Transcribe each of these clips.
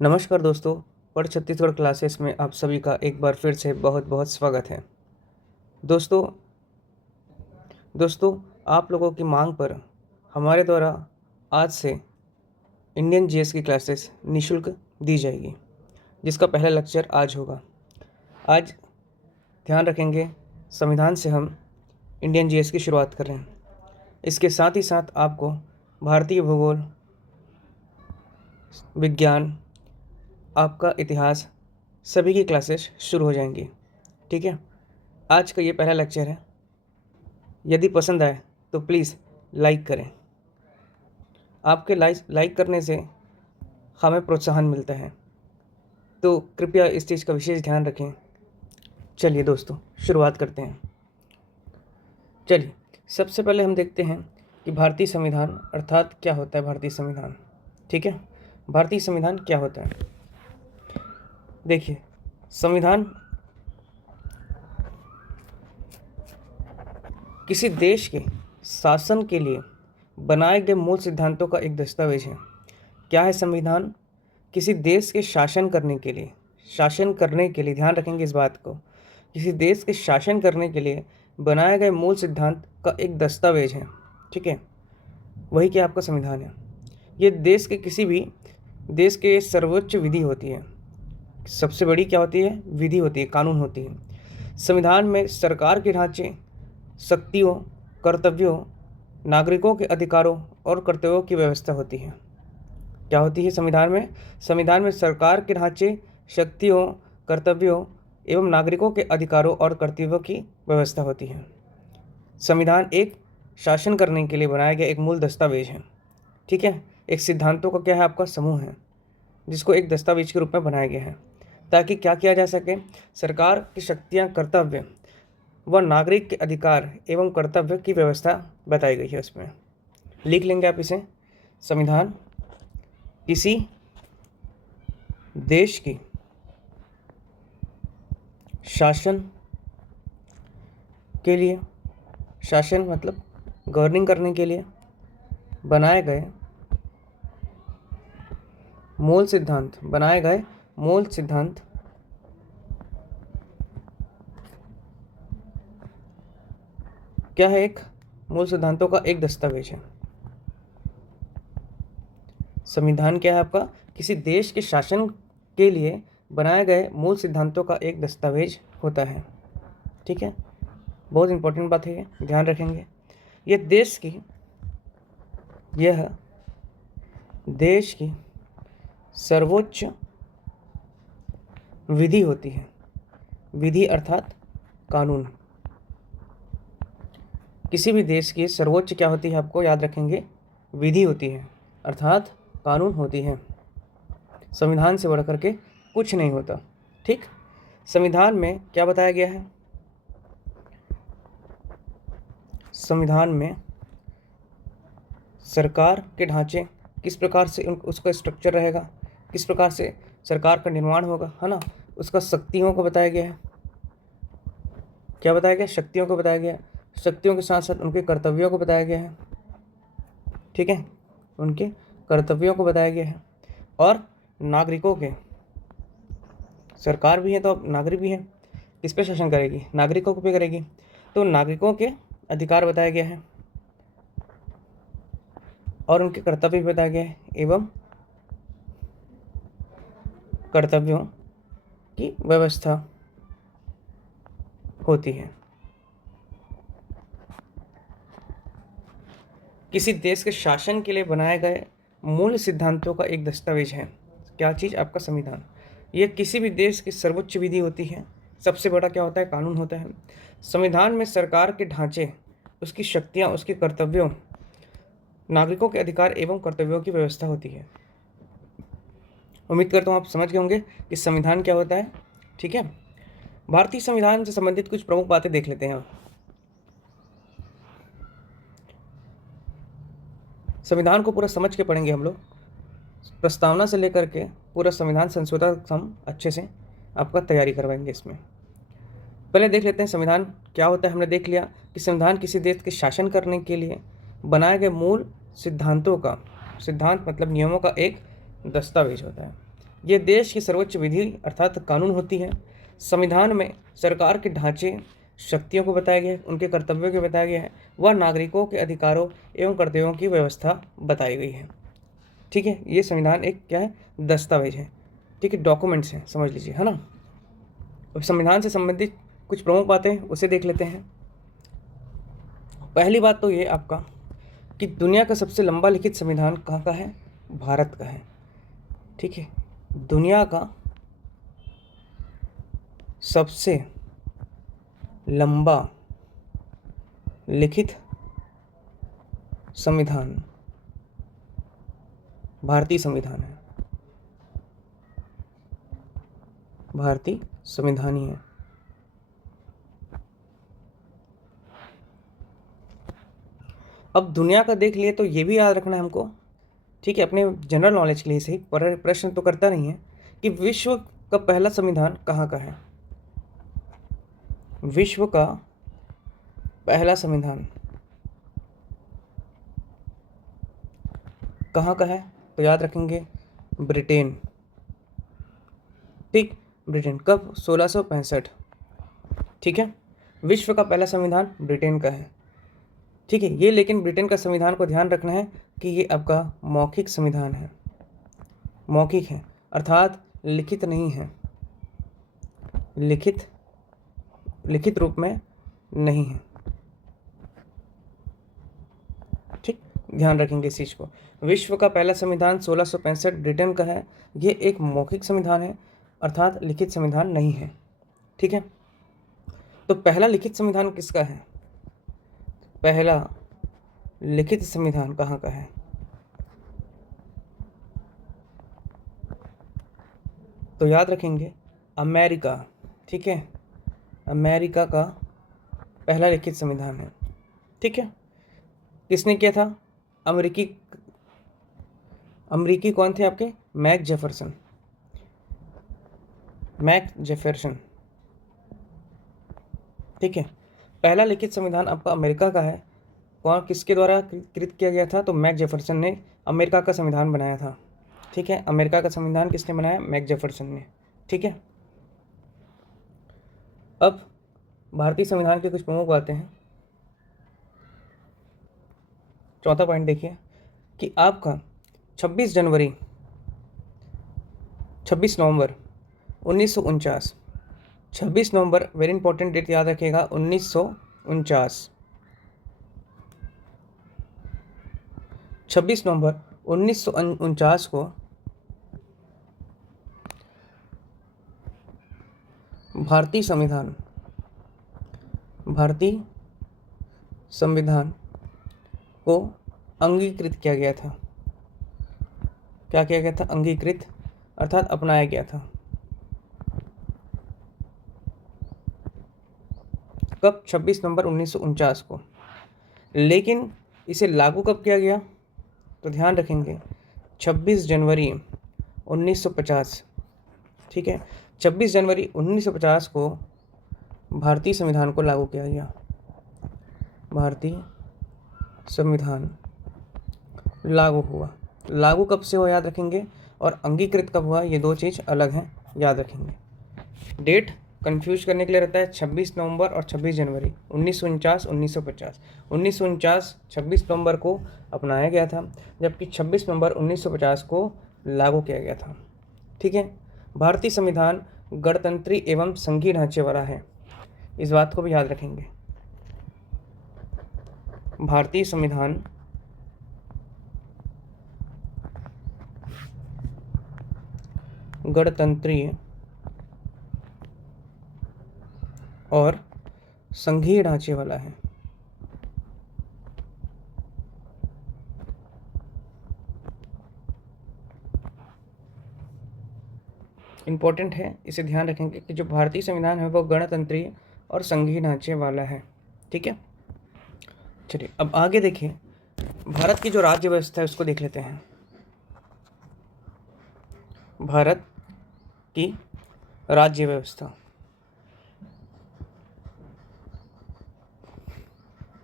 नमस्कार दोस्तों, पढ़ छत्तीसगढ़ क्लासेस में आप सभी का एक बार फिर से बहुत बहुत स्वागत है। दोस्तों दोस्तों आप लोगों की मांग पर हमारे द्वारा आज से इंडियन जीएस की क्लासेस निःशुल्क दी जाएगी, जिसका पहला लेक्चर आज होगा। आज ध्यान रखेंगे, संविधान से हम इंडियन जीएस की शुरुआत कर रहे हैं। इसके साथ ही साथ आपको भारतीय भूगोल, विज्ञान, आपका इतिहास, सभी की क्लासेस शुरू हो जाएंगी। ठीक है, आज का ये पहला लेक्चर है। यदि पसंद आए तो प्लीज़ लाइक करें। आपके लाइक करने से हमें प्रोत्साहन मिलता है, तो कृपया इस चीज़ का विशेष ध्यान रखें। चलिए दोस्तों, शुरुआत करते हैं। चलिए, सबसे पहले हम देखते हैं कि भारतीय संविधान अर्थात क्या होता है भारतीय संविधान। ठीक है, भारतीय संविधान क्या होता है। देखिए, संविधान किसी देश के शासन के लिए बनाए गए मूल सिद्धांतों का एक दस्तावेज है। क्या है संविधान? किसी देश के शासन करने के लिए ध्यान रखेंगे इस बात को, किसी देश के शासन करने के लिए बनाए गए मूल सिद्धांत का एक दस्तावेज है। ठीक है, वही क्या आपका संविधान है। ये देश के किसी भी देश के सर्वोच्च विधि होती है। सबसे बड़ी क्या होती है? विधि होती है, कानून होती है। संविधान में सरकार के ढांचे, शक्तियों, कर्तव्यों, नागरिकों के अधिकारों और कर्तव्यों की व्यवस्था होती है। क्या होती है संविधान में? संविधान में सरकार के ढांचे, शक्तियों, कर्तव्यों एवं नागरिकों के अधिकारों और कर्तव्यों की व्यवस्था होती है। संविधान एक शासन करने के लिए बनाया गया एक मूल दस्तावेज है। ठीक है, एक सिद्धांतों का क्या है आपका समूह है, जिसको एक दस्तावेज के रूप में बनाया गया है, ताकि क्या किया जा सके, सरकार की शक्तियाँ, कर्तव्य व नागरिक के अधिकार एवं कर्तव्य की व्यवस्था बताई गई है। उसमें लिख लेंगे आप इसे। संविधान किसी देश की शासन के लिए, शासन मतलब गवर्निंग करने के लिए बनाए गए मूल सिद्धांत क्या है? एक मूल सिद्धांतों का एक दस्तावेज है। संविधान क्या है आपका? किसी देश के शासन के लिए बनाए गए मूल सिद्धांतों का एक दस्तावेज होता है। ठीक है, बहुत इंपॉर्टेंट बात है ये, ध्यान रखेंगे। यह देश की सर्वोच्च विधि होती है। विधि अर्थात कानून। किसी भी देश की सर्वोच्च क्या होती है आपको याद रखेंगे? विधि होती है, अर्थात कानून होती है। संविधान से बढ़ करके कुछ नहीं होता। ठीक, संविधान में क्या बताया गया है? संविधान में सरकार के ढांचे, किस प्रकार से उसका स्ट्रक्चर रहेगा, किस प्रकार से सरकार का निर्माण होगा, है ना, उसका शक्तियों को बताया गया है। क्या बताया गया? शक्तियों को बताया गया। शक्तियों के साथ साथ उनके कर्तव्यों को बताया गया है। ठीक है, उनके कर्तव्यों को बताया गया है। और नागरिकों के, सरकार भी है तो अब नागरिक भी है, किस पे शासन करेगी? नागरिकों को पे करेगी। तो नागरिकों के अधिकार बताया गया है और उनके कर्तव्य भी बताया गया है एवं कर्तव्यों की व्यवस्था होती है। किसी देश के शासन के लिए बनाए गए मूल सिद्धांतों का एक दस्तावेज है। क्या चीज़? आपका संविधान। यह किसी भी देश की सर्वोच्च विधि होती है। सबसे बड़ा क्या होता है? कानून होता है। संविधान में सरकार के ढांचे, उसकी शक्तियाँ, उसके कर्तव्यों, नागरिकों के अधिकार एवं कर्तव्यों की व्यवस्था होती है। उम्मीद करता हूँ आप समझ गए होंगे कि संविधान क्या होता है। ठीक है, भारतीय संविधान से संबंधित कुछ प्रमुख बातें देख लेते हैं। संविधान को पूरा समझ के पढ़ेंगे हम लोग, प्रस्तावना से लेकर के पूरा संविधान संशोधन हम अच्छे से आपका तैयारी करवाएंगे। इसमें पहले देख लेते हैं संविधान क्या होता है। हमने देख लिया कि संविधान किसी देश के शासन करने के लिए बनाए गए मूल सिद्धांतों का, सिद्धांत मतलब नियमों का एक दस्तावेज होता है। ये देश की सर्वोच्च विधि अर्थात कानून होती है। संविधान में सरकार के ढांचे, शक्तियों को बताया गया है, उनके कर्तव्यों को बताया गया है, व नागरिकों के अधिकारों एवं कर्तव्यों की व्यवस्था बताई गई है। ठीक है, ये संविधान एक क्या है, दस्तावेज है। ठीक है, डॉक्यूमेंट्स हैं, समझ लीजिए, है ना। अब संविधान से संबंधित कुछ प्रमुख बातें उसे देख लेते हैं। पहली बात तो ये आपका कि दुनिया का सबसे लंबा लिखित संविधान कहाँ का है, भारत का है। ठीक है, दुनिया का सबसे लंबा लिखित संविधान भारतीय संविधान है, भारतीय संविधान ही है। अब दुनिया का देख लिए तो ये भी याद रखना है हमको, ठीक है, अपने जनरल नॉलेज के लिए सही, पर प्रश्न तो करता नहीं है कि विश्व का पहला संविधान कहाँ का है। विश्व का पहला संविधान कहाँ का है, तो याद रखेंगे ब्रिटेन। ठीक, ब्रिटेन, कब, 1665। ठीक है, विश्व का पहला संविधान ब्रिटेन का है। ठीक है, ये लेकिन ब्रिटेन का संविधान को ध्यान रखना है कि ये आपका मौखिक संविधान है, मौखिक है अर्थात लिखित नहीं है, लिखित रूप में नहीं है। ठीक, ध्यान रखेंगे इस चीज़ को। विश्व का पहला संविधान 1665 ब्रिटेन का है। ये एक मौखिक संविधान है अर्थात लिखित संविधान नहीं है। ठीक है, तो पहला लिखित संविधान किसका है, पहला लिखित संविधान कहाँ का है, तो याद रखेंगे अमेरिका। ठीक है, अमेरिका का पहला लिखित संविधान है। ठीक है, किसने किया था, अमेरिकी कौन थे आपके, मैक जेफरसन। ठीक है, पहला लिखित संविधान आपका अमेरिका का है। कौन, किसके द्वारा कृत किया गया था, तो मैक जेफरसन ने अमेरिका का संविधान बनाया था। ठीक है, अमेरिका का संविधान किसने बनाया, मैक जेफरसन ने। ठीक है, अब भारतीय संविधान की कुछ प्रमुख बातें हैं। चौथा पॉइंट देखिए कि आपका 26 नवंबर 1949, 26 नवंबर, वेरी इंपॉर्टेंट डेट याद रखिएगा, 1949, 26 नवंबर 1949 को भारतीय संविधान को अंगीकृत किया गया था। क्या किया गया था, अंगीकृत अर्थात अपनाया गया था। कब, 26 नवंबर 1949 को। लेकिन इसे लागू कब किया गया, तो ध्यान रखेंगे 26 जनवरी 1950। ठीक है, 26 जनवरी 1950 को भारतीय संविधान को लागू किया गया। भारतीय संविधान लागू हुआ। लागू कब से हुआ याद रखेंगे, और अंगीकृत कब हुआ, ये दो चीज़ अलग हैं, याद रखेंगे। डेट कंफ्यूज करने के लिए रहता है 26 नवंबर और 26 जनवरी 1949 1950। 1949 26 नवंबर को अपनाया गया था, जबकि 26 नवंबर 1950 को लागू किया गया था। ठीक है, भारतीय संविधान गणतंत्री एवं संघीय ढांचे वाला है, इस बात को भी याद रखेंगे। भारतीय संविधान गणतंत्रीय और संघीय ढांचे वाला है। इंपॉर्टेंट है, इसे ध्यान रखेंगे कि जो भारतीय संविधान है वो गणतंत्रीय और संघीय ढांचे वाला है। ठीक है, चलिए अब आगे देखिए, भारत की जो राज्य व्यवस्था है उसको देख लेते हैं। भारत की राज्य व्यवस्था,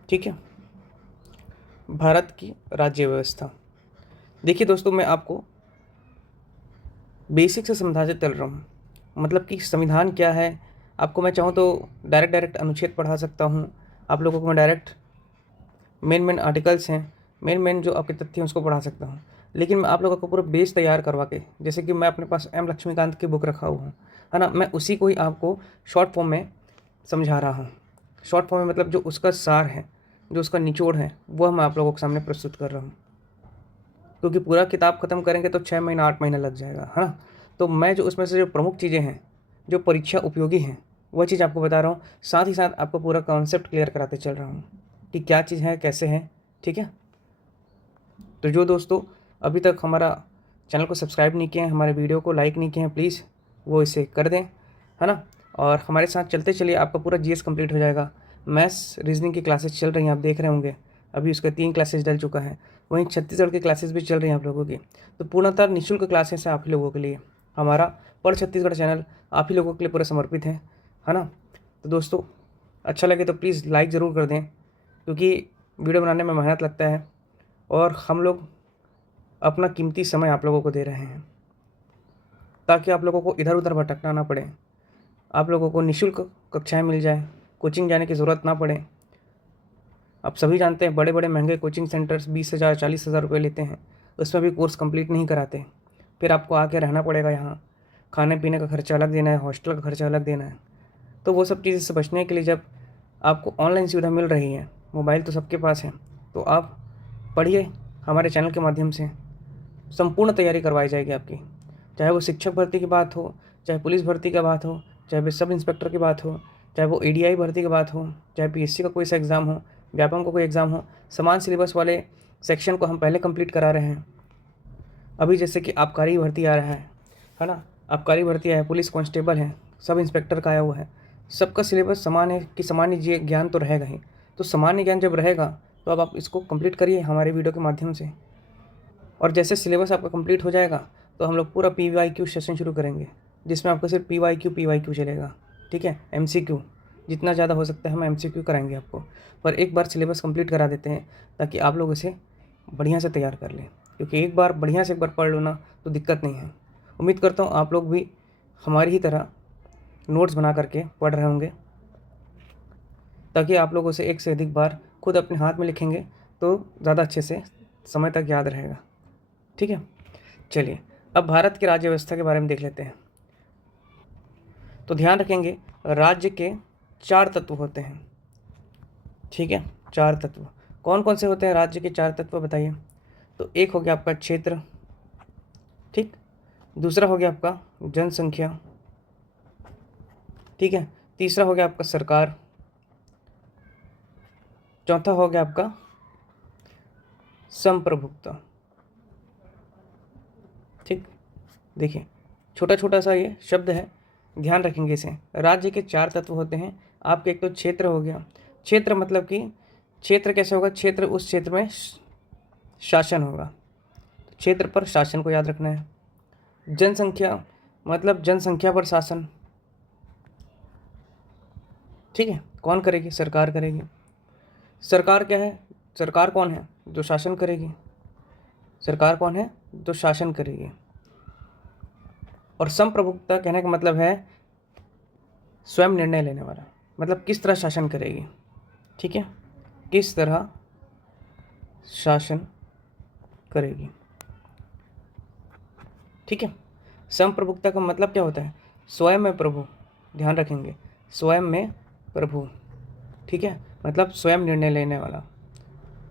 ठीक है, भारत की राज्य व्यवस्था। देखिए दोस्तों, मैं आपको बेसिक से समझाते चल रहा हूँ। मतलब कि संविधान क्या है, आपको मैं चाहूँ तो डायरेक्ट अनुच्छेद पढ़ा सकता हूँ, आप लोगों को मैं डायरेक्ट मेन आर्टिकल्स हैं, मेन जो आपके तथ्य हैं उसको पढ़ा सकता हूँ। लेकिन मैं आप लोगों को पूरा बेस तैयार करवा के, जैसे कि मैं अपने पास एम लक्ष्मीकांत की बुक रखा हुआ हूँ, है ना, मैं उसी को ही आपको शॉर्ट फॉर्म में समझा रहा हूँ। शॉर्ट फॉर्म में मतलब जो उसका सार है, जो उसका निचोड़ है, वह मैं आप लोगों के सामने प्रस्तुत कर रहा हूँ। क्योंकि पूरा किताब ख़त्म करेंगे तो 6 महीना 8 महीना लग जाएगा, है ना। तो मैं जो उसमें से जो प्रमुख चीज़ें हैं, जो परीक्षा उपयोगी हैं, वह चीज़ आपको बता रहा हूँ। साथ ही साथ आपको पूरा कॉन्सेप्ट क्लियर कराते चल रहा हूँ कि क्या चीज़ है, कैसे है, ठीक है। तो जो दोस्तों अभी तक हमारा चैनल को सब्सक्राइब नहीं किए हैं, हमारे वीडियो को लाइक नहीं किए हैं, प्लीज़ वो इसे कर दें, है ना। और हमारे साथ चलते चलिए, आपका पूरा जीएस कंप्लीट हो जाएगा। मैथ्स रीजनिंग की क्लासेस चल रही हैं, आप देख रहे होंगे, अभी उसका 3 क्लासेस डल चुका है। वहीं छत्तीसगढ़ की क्लासेस भी चल रही हैं आप लोगों की। तो पूर्णतः निःशुल्क क्लासेस हैं आप ही लोगों के लिए। हमारा पढ़ छत्तीसगढ़ चैनल आप ही लोगों के लिए पूरा समर्पित है ना। तो दोस्तों अच्छा लगे तो प्लीज़ लाइक ज़रूर कर दें, क्योंकि वीडियो बनाने में मेहनत लगता है और हम लोग अपना कीमती समय आप लोगों को दे रहे हैं, ताकि आप लोगों को इधर उधर भटकना ना पड़े, आप लोगों को निःशुल्क कक्षाएं मिल जाए, कोचिंग जाने की ज़रूरत ना पड़े। आप सभी जानते हैं बड़े बड़े महंगे कोचिंग सेंटर्स 20,000 40,000 रुपये लेते हैं, उसमें भी कोर्स कंप्लीट नहीं कराते। फिर आपको आके रहना पड़ेगा यहाँ, खाने पीने का खर्चा अलग देना है, हॉस्टल का खर्चा अलग देना है। तो वो सब चीज़ें से बचने के लिए जब आपको ऑनलाइन सुविधा मिल रही है, मोबाइल तो सबके पास है, तो आप पढ़िए हमारे चैनल के माध्यम से। संपूर्ण तैयारी करवाई जाएगी आपकी, चाहे वो शिक्षक भर्ती की बात हो, चाहे पुलिस भर्ती की बात हो, चाहे वो सब इंस्पेक्टर की बात हो, चाहे वो एडीआई भर्ती की बात हो, चाहे पीएससी का कोई सा एग्ज़ाम हो, व्यापम का कोई एग्ज़ाम हो। समान सिलेबस वाले सेक्शन को हम पहले कंप्लीट करा रहे हैं। अभी जैसे कि आबकारी भर्ती आ रहा है ना, आबकारी भर्ती आया है, पुलिस कांस्टेबल है, सब इंस्पेक्टर का आया हुआ है। सबका सिलेबस समान है कि सामान्य ज्ञान तो रहेगा ही। तो सामान्य ज्ञान जब रहेगा तो अब आप इसको कंप्लीट करिए हमारे वीडियो के माध्यम से। और जैसे सिलेबस आपका कंप्लीट हो जाएगा तो हम लोग पूरा PYQ सेशन शुरू करेंगे, जिसमें आपका सिर्फ PYQ चलेगा, ठीक है। MCQ जितना ज़्यादा हो सकता है हम MCQ कराएंगे आपको, पर एक बार सिलेबस कंप्लीट करा देते हैं ताकि आप लोग इसे बढ़िया से तैयार कर लें। क्योंकि एक बार बढ़िया से एक बार पढ़ लो ना तो दिक्कत नहीं है। उम्मीद करता हूँ आप लोग भी हमारी ही तरह नोट्स बना करके पढ़ रहे होंगे, ताकि आप लोग उसे एक से अधिक बार खुद अपने हाथ में लिखेंगे तो ज़्यादा अच्छे से समय तक याद रहेगा, ठीक है। चलिए अब भारत की राज्य व्यवस्था के बारे में देख लेते हैं। तो ध्यान रखेंगे, राज्य के 4 तत्व होते हैं, ठीक है। 4 तत्व कौन कौन से होते हैं राज्य के 4 तत्व बताइए। तो एक हो गया आपका क्षेत्र, ठीक। दूसरा हो गया आपका जनसंख्या, ठीक है। तीसरा हो गया आपका सरकार। चौथा हो गया आपका संप्रभुता, ठीक। देखिए छोटा छोटा सा ये शब्द है, ध्यान रखेंगे इसे। राज्य के 4 तत्व होते हैं आपके। एक तो क्षेत्र हो गया, क्षेत्र मतलब कि क्षेत्र कैसे होगा, क्षेत्र उस क्षेत्र में शासन होगा, तो क्षेत्र पर शासन को याद रखना है। जनसंख्या मतलब जनसंख्या पर शासन, ठीक है। कौन करेगी, सरकार करेगी। सरकार क्या है, सरकार कौन है, जो शासन करेगी। सरकार कौन है, जो शासन करेगी। और संप्रभुता कहने का मतलब है स्वयं निर्णय लेने वाला, मतलब किस तरह शासन करेगी, ठीक है, किस तरह शासन करेगी, ठीक है। संप्रभुता का मतलब क्या होता है, स्वयं में प्रभु, ध्यान रखेंगे, स्वयं में प्रभु, ठीक है। मतलब स्वयं निर्णय लेने वाला,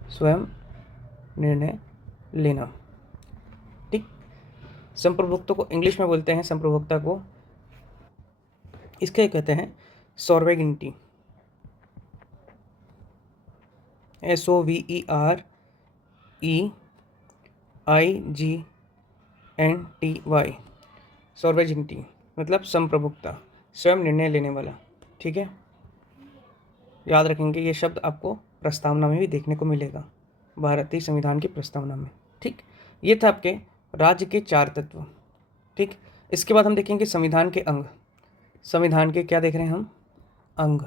स्वयं निर्णय लेना, ठीक। संप्रभुत्व को इंग्लिश में बोलते हैं, संप्रभुता को इसके कहते हैं सॉर्वेगिनिटी, SOVEREIGNTY, सॉर्वेजिनिटी मतलब संप्रभुता, स्वयं निर्णय लेने वाला, ठीक है। याद रखेंगे ये शब्द आपको प्रस्तावना में भी देखने को मिलेगा, भारतीय संविधान की प्रस्तावना में, ठीक। ये था आपके राज्य के 4 तत्व, ठीक। इसके बाद हम देखेंगे संविधान के अंग। संविधान के क्या देख रहे हैं हम, अंग।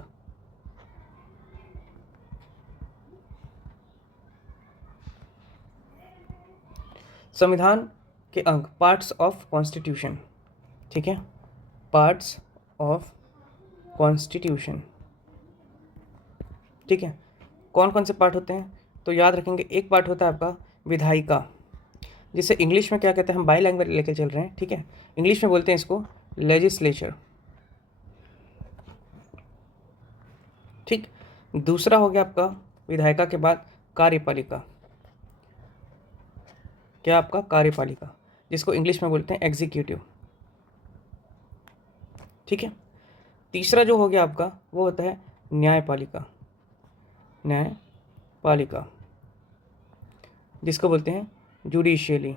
संविधान के अंग, पार्ट्स ऑफ कॉन्स्टिट्यूशन, ठीक है, पार्ट्स ऑफ कॉन्स्टिट्यूशन, ठीक है। कौन कौन से पार्ट होते हैं? तो याद रखेंगे, एक पार्ट होता है आपका विधायिका, जिसे इंग्लिश में क्या कहते हैं, हम बाई लैंग्वेज लेके चल रहे हैं, ठीक है, इंग्लिश में बोलते हैं इसको लेजिस्लेचर, ठीक। दूसरा हो गया आपका विधायिका के बाद कार्यपालिका, क्या आपका कार्यपालिका, जिसको इंग्लिश में बोलते हैं एग्जीक्यूटिव, ठीक है। तीसरा जो हो गया आपका वो होता है न्यायपालिका, न्यायपालिका जिसको बोलते हैं जुडिशियली,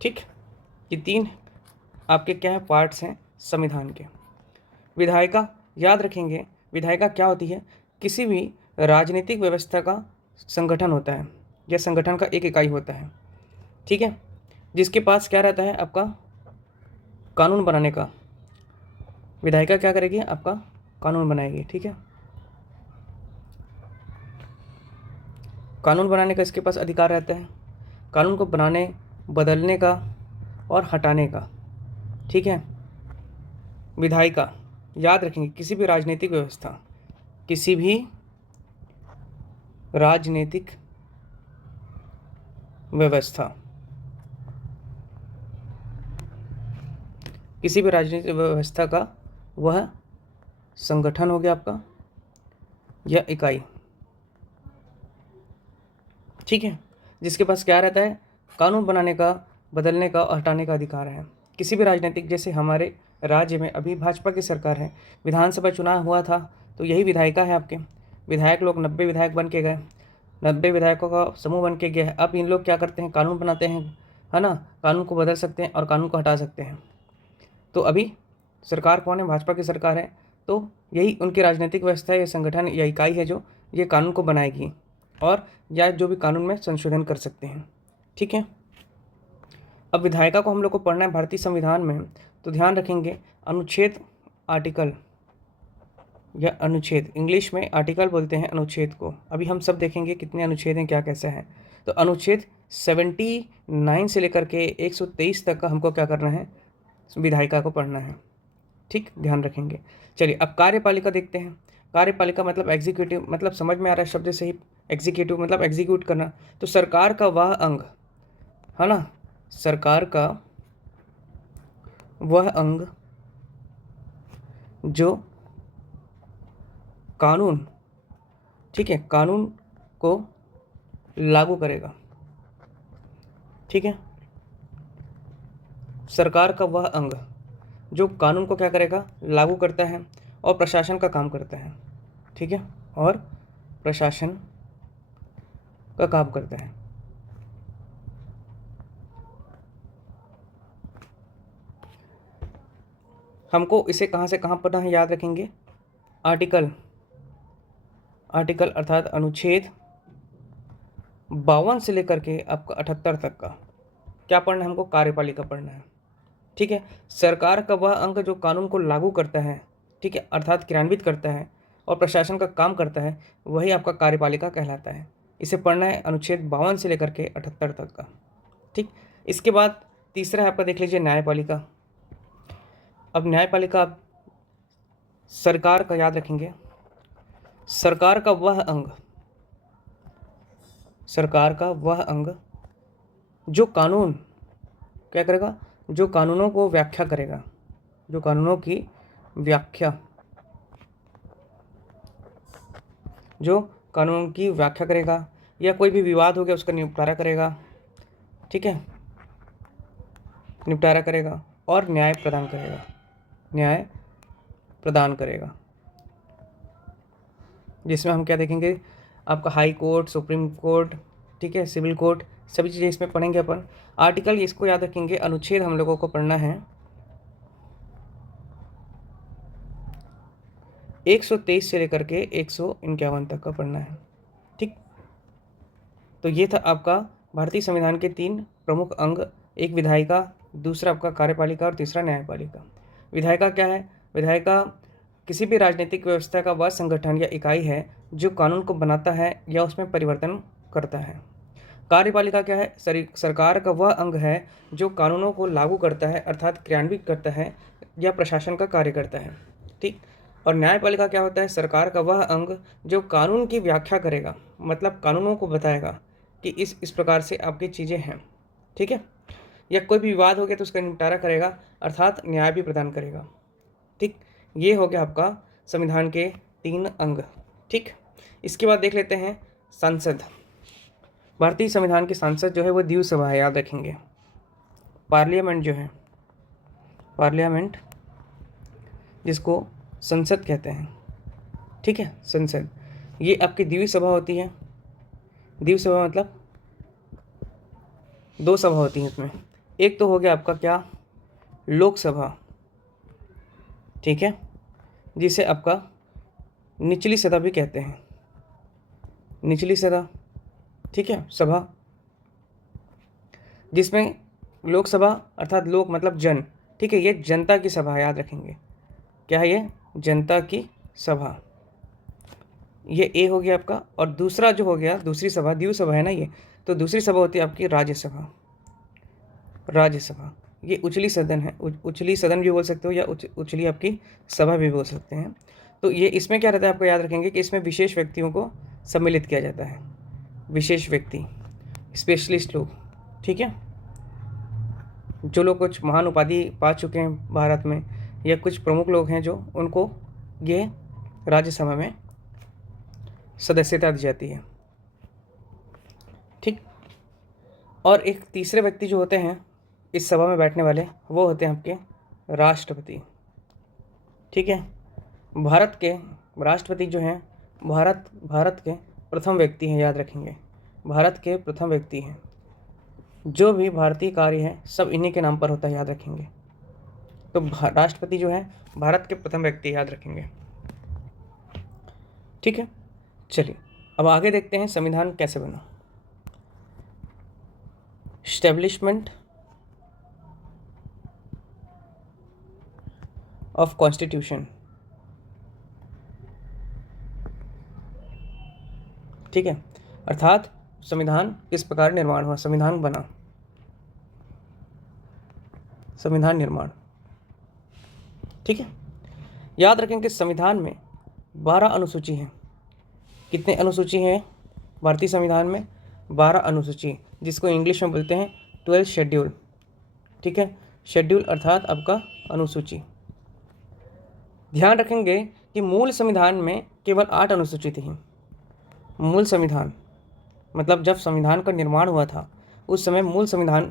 ठीक। ये तीन आपके क्या है, पार्ट्स हैं संविधान के। विधायिका याद रखेंगे, विधायिका क्या होती है, किसी भी राजनीतिक व्यवस्था का संगठन होता है या संगठन का एक इकाई होता है, ठीक है, जिसके पास क्या रहता है, आपका कानून बनाने का। विधायिका क्या करेगी, आपका कानून बनाएगी, ठीक है, कानून बनाने का इसके पास अधिकार रहता है, कानून को बनाने, बदलने का और हटाने का, ठीक है। विधायिका याद रखेंगे, किसी भी राजनीतिक व्यवस्था, किसी भी राजनीतिक व्यवस्था, किसी भी राजनीतिक व्यवस्था का वह संगठन हो गया आपका या इकाई, ठीक है, जिसके पास क्या रहता है, कानून बनाने का, बदलने का और हटाने का अधिकार है। किसी भी राजनीतिक, जैसे हमारे राज्य में अभी भाजपा की सरकार है, विधानसभा चुनाव हुआ था तो यही विधायिका है आपके, विधायक लोग 90 विधायक बन के गए, 90 विधायकों का समूह बन के गया है। अब इन लोग क्या करते हैं, कानून बनाते हैं, है ना, कानून को बदल सकते हैं और कानून को हटा सकते हैं। तो अभी सरकार कौन है, भाजपा की सरकार है, तो यही उनकी राजनीतिक व्यवस्था या संगठन या इकाई है जो ये कानून को बनाएगी और या जो भी कानून में संशोधन कर सकते हैं, ठीक है। अब विधायिका को हम लोग को पढ़ना है भारतीय संविधान में, तो ध्यान रखेंगे अनुच्छेद, आर्टिकल या अनुच्छेद, इंग्लिश में आर्टिकल बोलते हैं अनुच्छेद को। अभी हम सब देखेंगे कितने अनुच्छेद हैं, क्या कैसे हैं। तो अनुच्छेद 79 से लेकर के 123 तक का हमको क्या करना है, विधायिका को पढ़ना है, ठीक, ध्यान रखेंगे। चलिए अब कार्यपालिका देखते हैं। कार्यपालिका मतलब एग्जीक्यूटिव, मतलब समझ में आ रहा है शब्द से ही, एग्जीक्यूटिव मतलब एग्जीक्यूट करना। तो सरकार का वह अंग, है ना, सरकार का वह अंग जो कानून, ठीक है, कानून को लागू करेगा, ठीक है, सरकार का वह अंग जो कानून को क्या करेगा, लागू करता है और प्रशासन का काम करता है, ठीक है, और प्रशासन का काम करता है। हमको इसे कहाँ से कहाँ पढ़ना है, याद रखेंगे, आर्टिकल, आर्टिकल अर्थात अनुच्छेद 52 से लेकर के आपका 78 तक का क्या पढ़ना है, हमको कार्यपालिका पढ़ना है, ठीक है। सरकार का वह अंग जो कानून को लागू करता है, ठीक है, अर्थात क्रियान्वित करता है और प्रशासन का काम करता है, वही आपका कार्यपालिका कहलाता है। इसे पढ़ना है अनुच्छेद 52 से लेकर के 78 तक का, ठीक। इसके बाद तीसरा है आपका, देख लीजिए, न्यायपालिका। अब न्यायपालिका आप सरकार का याद रखेंगे, सरकार का वह अंग, सरकार का वह अंग जो कानून क्या करेगा, जो कानूनों को व्याख्या करेगा, जो कानूनों की व्याख्या, जो कानून की व्याख्या करेगा या कोई भी विवाद हो गया उसका निपटारा करेगा, ठीक है, निपटारा करेगा और न्याय प्रदान करेगा, न्याय प्रदान करेगा, जिसमें हम क्या देखेंगे, आपका हाई कोर्ट, सुप्रीम कोर्ट, ठीक है, सिविल कोर्ट, सभी चीज़ें इसमें पढ़ेंगे अपन। आर्टिकल इसको याद रखेंगे, अनुच्छेद हम लोगों को पढ़ना है 123 से लेकर के 151 तक का पढ़ना है, ठीक। तो ये था आपका भारतीय संविधान के 3 प्रमुख अंग, एक विधायिका, दूसरा आपका कार्यपालिका और तीसरा न्यायपालिका। विधायिका क्या है, विधायिका किसी भी राजनीतिक व्यवस्था का वह संगठन या इकाई है जो कानून को बनाता है या उसमें परिवर्तन करता है। कार्यपालिका क्या है? सरकार का वह अंग है जो कानूनों को लागू करता है अर्थात क्रियान्वित करता है या प्रशासन का कार्य करता है। ठीक। और न्यायपालिका क्या होता है? सरकार का वह अंग जो कानून की व्याख्या करेगा, मतलब कानूनों को बताएगा कि इस प्रकार से आपकी चीज़ें हैं। ठीक है। या कोई भी विवाद हो गया तो उसका निपटारा करेगा अर्थात न्याय भी प्रदान करेगा। ठीक। ये हो गया आपका संविधान के 3 अंग। ठीक। इसके बाद देख लेते हैं संसद। भारतीय संविधान की संसद जो है वो द्विसभा सभा है, याद रखेंगे। पार्लियामेंट जो है, पार्लियामेंट जिसको संसद कहते हैं। ठीक है, संसद ये आपकी द्विसभा सभा होती है। द्विसभा सभा मतलब 2 सभा होती हैं इसमें। एक तो हो गया आपका क्या? लोकसभा। ठीक है, जिसे आपका निचली सदन भी कहते हैं, निचली सदन। ठीक है, सभा जिसमें लोकसभा अर्थात लोक मतलब जन। ठीक है, ये जनता की सभा, याद रखेंगे। क्या है ये? जनता की सभा। ये ए हो गया आपका। और दूसरा जो हो गया दूसरी सभा, द्विसभा है ना ये, तो दूसरी सभा होती है आपकी राज्यसभा। राज्यसभा ये उचली सदन है, उचली सदन भी बोल सकते हो या उचली आपकी सभा भी बोल सकते हैं। तो ये इसमें क्या रहता है, आपको याद रखेंगे कि इसमें विशेष व्यक्तियों को सम्मिलित किया जाता है। विशेष व्यक्ति, स्पेशलिस्ट लोग। ठीक है, जो लोग कुछ महान उपाधि पा चुके हैं भारत में, या कुछ प्रमुख लोग हैं जो, उनको ये राज्यसभा में सदस्यता दी जाती है। ठीक। और एक तीसरे व्यक्ति जो होते हैं इस सभा में बैठने वाले, वो होते हैं आपके राष्ट्रपति। ठीक है, भारत के राष्ट्रपति जो हैं भारत के प्रथम व्यक्ति हैं, याद रखेंगे। भारत के प्रथम व्यक्ति हैं। जो भी भारतीय कार्य है सब इन्हीं के नाम पर होता है, याद रखेंगे। तो राष्ट्रपति जो है भारत के प्रथम व्यक्ति, याद रखेंगे। ठीक है, चलिए अब आगे देखते हैं संविधान कैसे बना। Establishment of constitution. ठीक है, अर्थात संविधान किस प्रकार निर्माण हुआ, संविधान बना, संविधान निर्माण। ठीक है, याद रखें कि संविधान में 12 अनुसूची हैं। कितने अनुसूची हैं भारतीय संविधान में? 12 अनुसूची, जिसको इंग्लिश में बोलते हैं 12 शेड्यूल। ठीक है, शेड्यूल अर्थात आपका अनुसूची। ध्यान रखेंगे कि मूल संविधान में केवल 8 अनुसूची थी। मूल संविधान मतलब जब संविधान का निर्माण हुआ था उस समय मूल संविधान,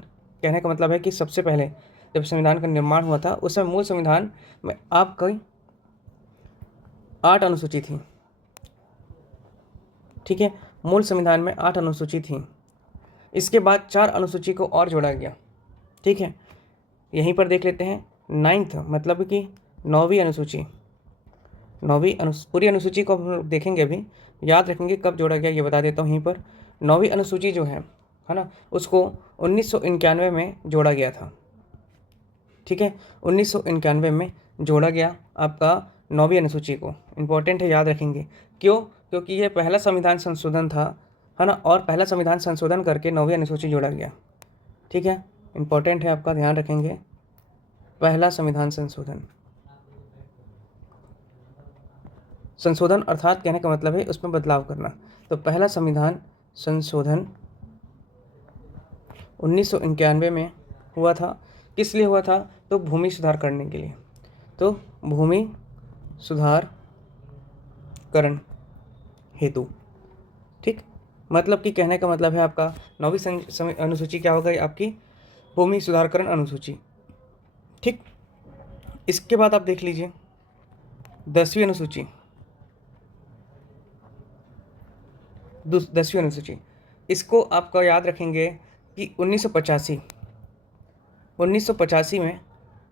कहने का मतलब है कि सबसे पहले जब संविधान का निर्माण हुआ था उस समय मूल संविधान में आपकी 8 अनुसूची थी। ठीक है, मूल संविधान में 8 अनुसूची थी। इसके बाद 4 अनुसूची को और जोड़ा गया। ठीक है, यहीं पर देख लेते हैं 9th मतलब कि 9वीं अनुसूची। पूरी अनुसूची को हम देखेंगे अभी, याद रखेंगे कब जोड़ा गया ये बता देता हूँ यहीं पर। 9वीं अनुसूची जो है ना, उसको 1991 में जोड़ा गया था। ठीक है, 1991 में जोड़ा गया आपका 9वीं अनुसूची को। इम्पोर्टेंट है, याद रखेंगे। क्यों? क्योंकि ये पहला संविधान संशोधन था, है ना, और पहला संविधान संशोधन करके 9वीं अनुसूची जोड़ा गया। ठीक है, इम्पोर्टेंट है, आपका ध्यान रखेंगे। पहला संविधान संशोधन अर्थात कहने का मतलब है उसमें बदलाव करना। तो पहला संविधान संशोधन 1991 में हुआ था। किस लिए हुआ था? तो भूमि सुधार करने के लिए। तो भूमि सुधारकरण हेतु। ठीक, मतलब कि कहने का मतलब है आपका 9वीं अनुसूची क्या हो गई? आपकी भूमि सुधारकरण अनुसूची। ठीक, इसके बाद आप देख लीजिए 10वीं अनुसूची। 10वीं अनुसूची, इसको आपका याद रखेंगे कि 1985 में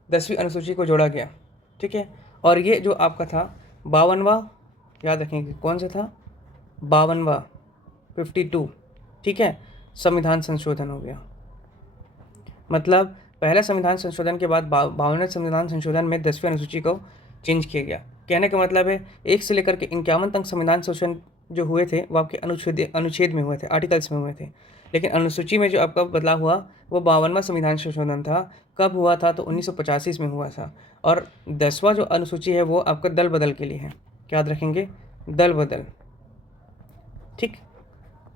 10वीं अनुसूची को जोड़ा गया। ठीक है, और ये जो आपका था 52वां, याद रखेंगे कौन सा था? 52वां 52। ठीक है, संविधान संशोधन हो गया। मतलब पहला संविधान संशोधन के बाद 52वें संविधान संशोधन में 10वीं अनुसूची को चेंज किया गया। कहने का मतलब है 1 से लेकर के 51 तक संविधान संशोधन जो हुए थे वो आपके अनुच्छेद में हुए थे, आर्टिकल्स में हुए थे। लेकिन अनुसूची में जो आपका बदलाव हुआ वो 52वां संविधान संशोधन था। कब हुआ था? तो 1985 में हुआ था। और 10वां जो अनुसूची है वो आपका दल बदल के लिए है। क्या याद रखेंगे? दल बदल। ठीक,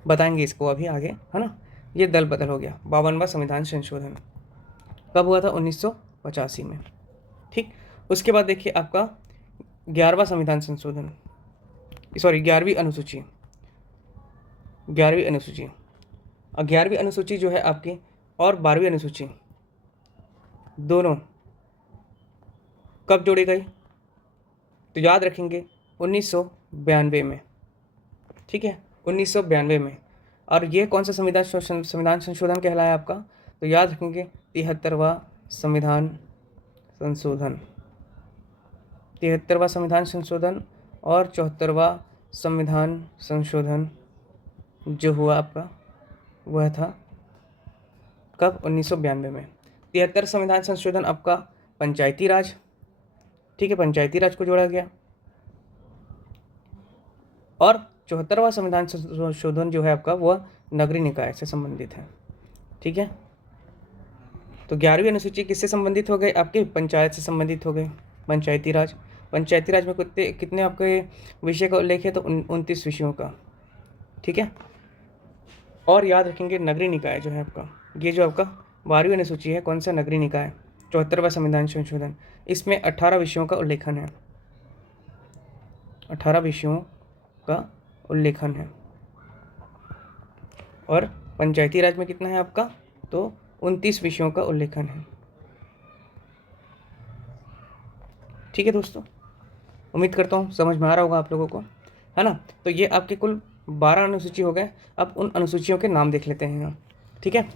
बताएंगे इसको अभी आगे, है ना। ये दल बदल हो गया। 52वां संविधान संशोधन कब हुआ था? 1985 में। ठीक, उसके बाद देखिए आपका 11वां संविधान संशोधन, सॉरी 11वीं अनुसूची। 11वीं अनुसूची, और 11वीं अनुसूची जो है आपकी और 12वीं अनुसूची दोनों कब जोड़ी गई? तो याद रखेंगे 1992 में। ठीक है, 1992 में। और ये कौन सा संविधान संशोधन कहलाया आपका? तो याद रखेंगे 73वां संविधान संशोधन। 73वां संविधान संशोधन और 74वां संविधान संशोधन जो हुआ आपका वह था कब? 1992 में। 73 संविधान संशोधन आपका पंचायती राज, ठीक है, पंचायती राज को जोड़ा गया। और 74वां संविधान संशोधन जो है आपका वह नगरीय निकाय से संबंधित है। ठीक है, तो 11वीं अनुसूची किससे संबंधित हो गई? आपके पंचायत से संबंधित हो गई, पंचायती राज। पंचायती राज में कितने आपके विषय का उल्लेख है? तो 29 विषयों का। ठीक है, और याद रखेंगे नगरीय निकाय जो है आपका, ये जो आपका 12वीं अनुसूची है, कौन सा? नगरीय निकाय। 74वां संविधान संशोधन, इसमें 18 विषयों का उल्लेखन है। 18 विषयों का उल्लेखन है। और पंचायती राज में कितना है आपका? तो 29 विषयों का उल्लेखन है। ठीक है दोस्तों, उम्मीद करता हूँ समझ में आ रहा होगा आप लोगों को, है ना। तो ये आपके कुल 12 अनुसूची हो गए। अब उन अनुसूचियों के नाम देख लेते हैं हम। ठीक है,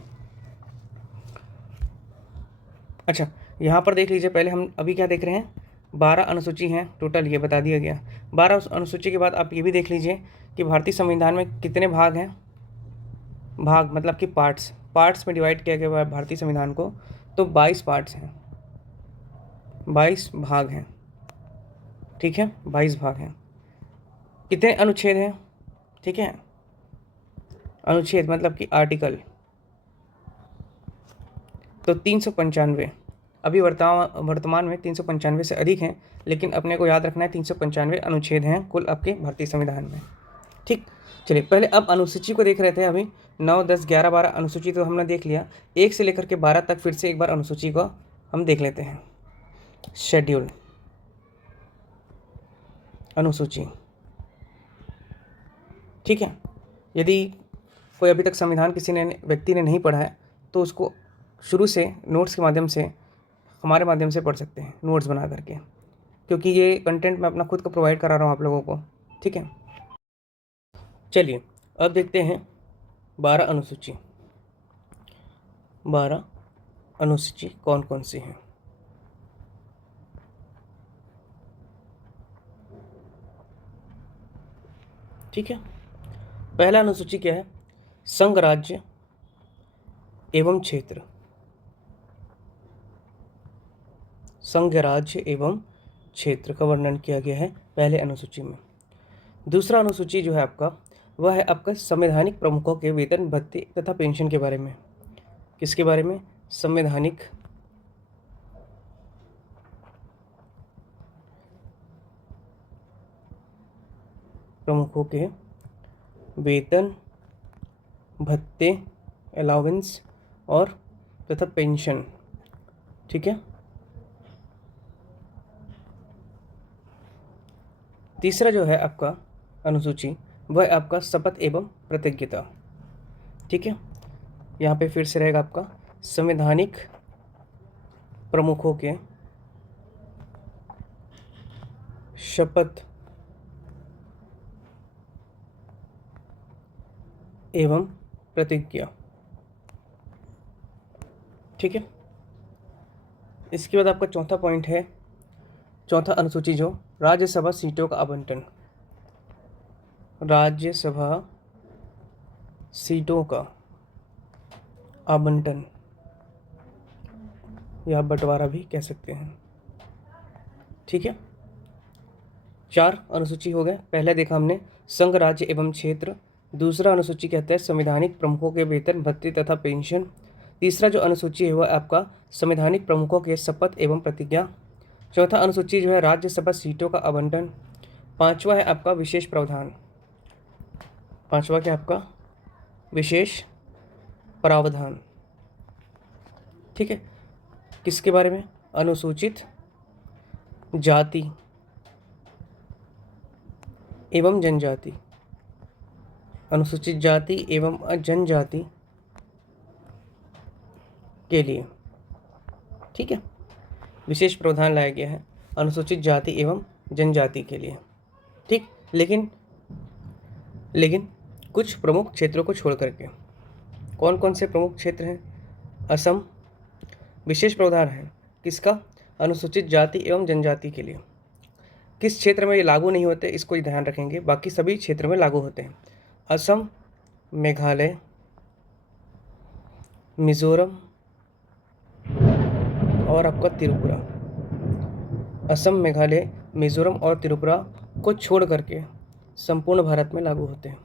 अच्छा यहाँ पर देख लीजिए। पहले हम अभी क्या देख रहे हैं? 12 अनुसूची हैं टोटल, ये बता दिया गया। 12 अनुसूची के बाद आप ये भी देख लीजिए कि भारतीय संविधान में कितने भाग हैं। भाग मतलब कि पार्ट्स में डिवाइड किया गया है भारतीय संविधान को। तो 22 पार्ट्स हैं, 22 भाग हैं। ठीक है, 22 भाग हैं। कितने अनुच्छेद हैं? ठीक है, अनुच्छेद मतलब कि आर्टिकल, तो 395। अभी वर्तमान में 395 से अधिक हैं, लेकिन अपने को याद रखना है 395 अनुच्छेद हैं कुल आपके भारतीय संविधान में। ठीक, चलिए पहले अब अनुसूची को देख रहे थे। अभी 9, 10, 11, 12 अनुसूची तो हमने देख लिया। 1 से लेकर के 12 तक फिर से एक बार अनुसूची को हम देख लेते हैं। शेड्यूल, अनुसूची। ठीक है, यदि कोई अभी तक संविधान किसी ने व्यक्ति ने नहीं पढ़ा है तो उसको शुरू से नोट्स के माध्यम से, हमारे माध्यम से पढ़ सकते हैं, नोट्स बना करके, क्योंकि ये कंटेंट मैं अपना खुद का प्रोवाइड करा रहा हूँ आप लोगों को। ठीक है, चलिए अब देखते हैं 12 अनुसूची। 12 अनुसूची कौन कौन सी हैं? ठीक है, पहला अनुसूची क्या है? संघ राज्य एवं क्षेत्र। संघ राज्य एवं क्षेत्र का वर्णन किया गया है पहले अनुसूची में। दूसरा अनुसूची जो है आपका वह है आपका संवैधानिक प्रमुखों के वेतन, भत्ते तथा पेंशन के बारे में। किसके बारे में? संवैधानिक प्रमुखों के वेतन, भत्ते, अलाउंस और तथा पेंशन। ठीक है, तीसरा जो है आपका अनुसूची वह आपका शपथ एवं प्रतिज्ञता। ठीक है, यहाँ पे फिर से रहेगा आपका संवैधानिक प्रमुखों के शपथ एवं प्रतिज्ञा। ठीक है, इसके बाद आपका चौथा पॉइंट है, चौथा अनुसूची जो राज्यसभा सीटों का आवंटन। राज्यसभा सीटों का आवंटन या बंटवारा भी कह सकते हैं। ठीक है, 4 अनुसूची हो गए। पहले देखा हमने संघ राज्य एवं क्षेत्र, दूसरा अनुसूची कहता है संवैधानिक प्रमुखों के वेतन भत्ते तथा पेंशन। तीसरा जो अनुसूची है वह आपका संवैधानिक प्रमुखों के शपथ एवं प्रतिज्ञा। चौथा अनुसूची जो है राज्यसभा सीटों का आवंटन। पांचवा है आपका विशेष प्रावधान। पांचवा क्या आपका विशेष प्रावधान। ठीक है, किसके बारे में? अनुसूचित जाति एवं जनजाति, अनुसूचित जाति एवं जनजाति के लिए। ठीक है, विशेष प्रावधान लाया गया है अनुसूचित जाति एवं जनजाति के लिए। ठीक, लेकिन कुछ प्रमुख क्षेत्रों को छोड़ करके। कौन कौन से प्रमुख क्षेत्र हैं? असम विशेष प्रावधान है किसका? अनुसूचित जाति एवं जनजाति के लिए। किस क्षेत्र में ये लागू नहीं होते इसको ध्यान रखेंगे, बाकी सभी क्षेत्रों में लागू होते हैं। असम, मेघालय, मिजोरम और आपका त्रिपुरा। असम, मेघालय, मिजोरम और त्रिपुरा को छोड़ करके संपूर्ण भारत में लागू होते हैं।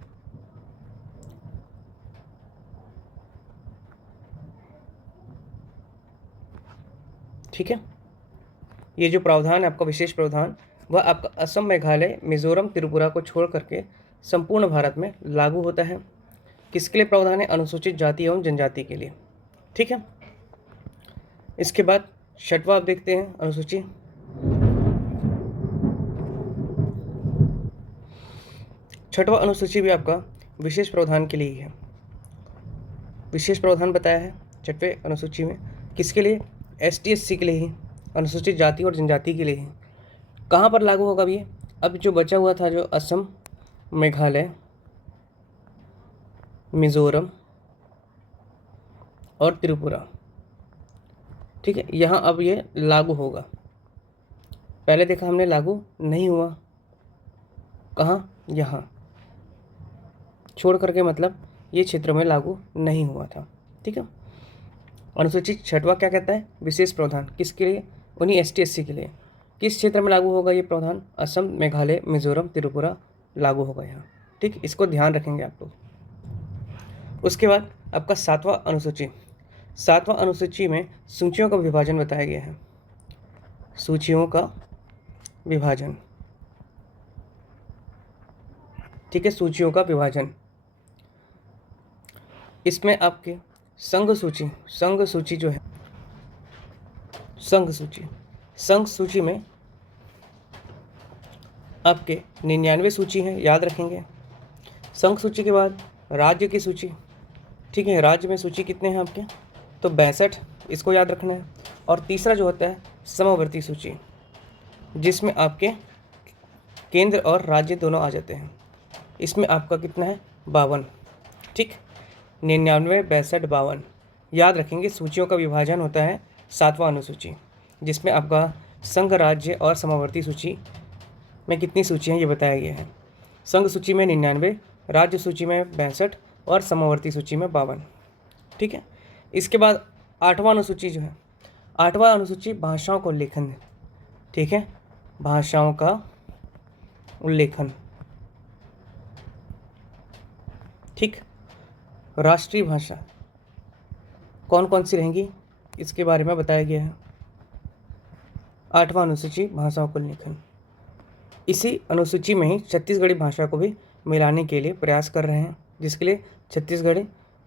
ठीक है, ये जो प्रावधान है आपका विशेष प्रावधान वह आपका असम, मेघालय, मिजोरम, त्रिपुरा को छोड़ करके संपूर्ण भारत में लागू होता है। किसके लिए प्रावधान है? अनुसूचित जाति एवं जनजाति के लिए। ठीक है, इसके बाद छठवां आप देखते हैं अनुसूची। छठवां अनुसूची भी आपका विशेष प्रावधान के लिए ही है। विशेष प्रावधान बताया है छठवें अनुसूची में किसके लिए? ST/SC के लिए ही, अनुसूचित जाति और जनजाति के लिए ही। कहाँ पर लागू होगा ये? अब जो बचा हुआ था जो असम, मेघालय, मिजोरम और त्रिपुरा, ठीक है, यहाँ अब ये लागू होगा। पहले देखा हमने लागू नहीं हुआ, कहाँ? यहाँ छोड़ करके, मतलब ये क्षेत्र में लागू नहीं हुआ था। ठीक है, अनुसूचित छठवां क्या कहता है? विशेष प्रावधान किसके लिए? उन्हीं ST/SC के लिए। किस क्षेत्र में लागू होगा ये प्रावधान? असम, मेघालय, मिजोरम, त्रिपुरा लागू होगा यहाँ। ठीक, इसको ध्यान रखेंगे आप लोग। उसके बाद आपका सातवां अनुसूची। सातवां अनुसूची में सूचियों का विभाजन बताया गया है। सूचियों का विभाजन, ठीक है, सूचियों का विभाजन। इसमें आपके संघ सूची जो है, संघ सूची में आपके 99 सूची हैं, याद रखेंगे। संघ सूची के बाद राज्य की सूची। ठीक है, राज्य में सूची कितने हैं आपके? तो 62, इसको याद रखना है। और तीसरा जो होता है समवर्ती सूची, जिसमें आपके केंद्र और राज्य दोनों आ जाते हैं। इसमें आपका कितना है? 52। ठीक, 99, 62, 52 याद रखेंगे। सूचियों का विभाजन होता है सातवां अनुसूची, जिसमें आपका संघ, राज्य और समवर्ती सूची में कितनी सूचियाँ ये बताया गया है। संघ सूची में 99, राज्य सूची में 62 और समवर्ती सूची में 52। ठीक है, इसके बाद आठवां अनुसूची जो है, आठवां अनुसूची भाषाओं का उल्लेखन है। ठीक है, भाषाओं का उल्लेखन। ठीक, राष्ट्रीय भाषा कौन कौन सी रहेंगी इसके बारे में बताया गया है। आठवां अनुसूची भाषाओं का उल्लेखन। इसी अनुसूची में ही छत्तीसगढ़ी भाषा को भी मिलाने के लिए प्रयास कर रहे हैं, जिसके लिए छत्तीसगढ़ी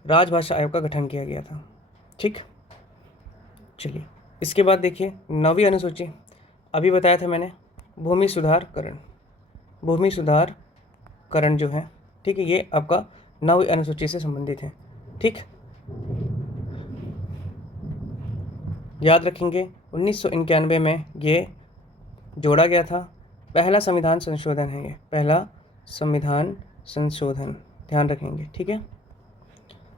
राजभाषा आयोग का गठन किया गया था। ठीक, चलिए इसके बाद देखिए नवीं अनुसूची। अभी बताया था मैंने भूमि सुधारकरण जो है, ठीक है, ये आपका नवीं अनुसूची से संबंधित है। ठीक, याद रखेंगे 1991 में ये जोड़ा गया था। पहला संविधान संशोधन है ये, पहला संविधान संशोधन, ध्यान रखेंगे। ठीक है,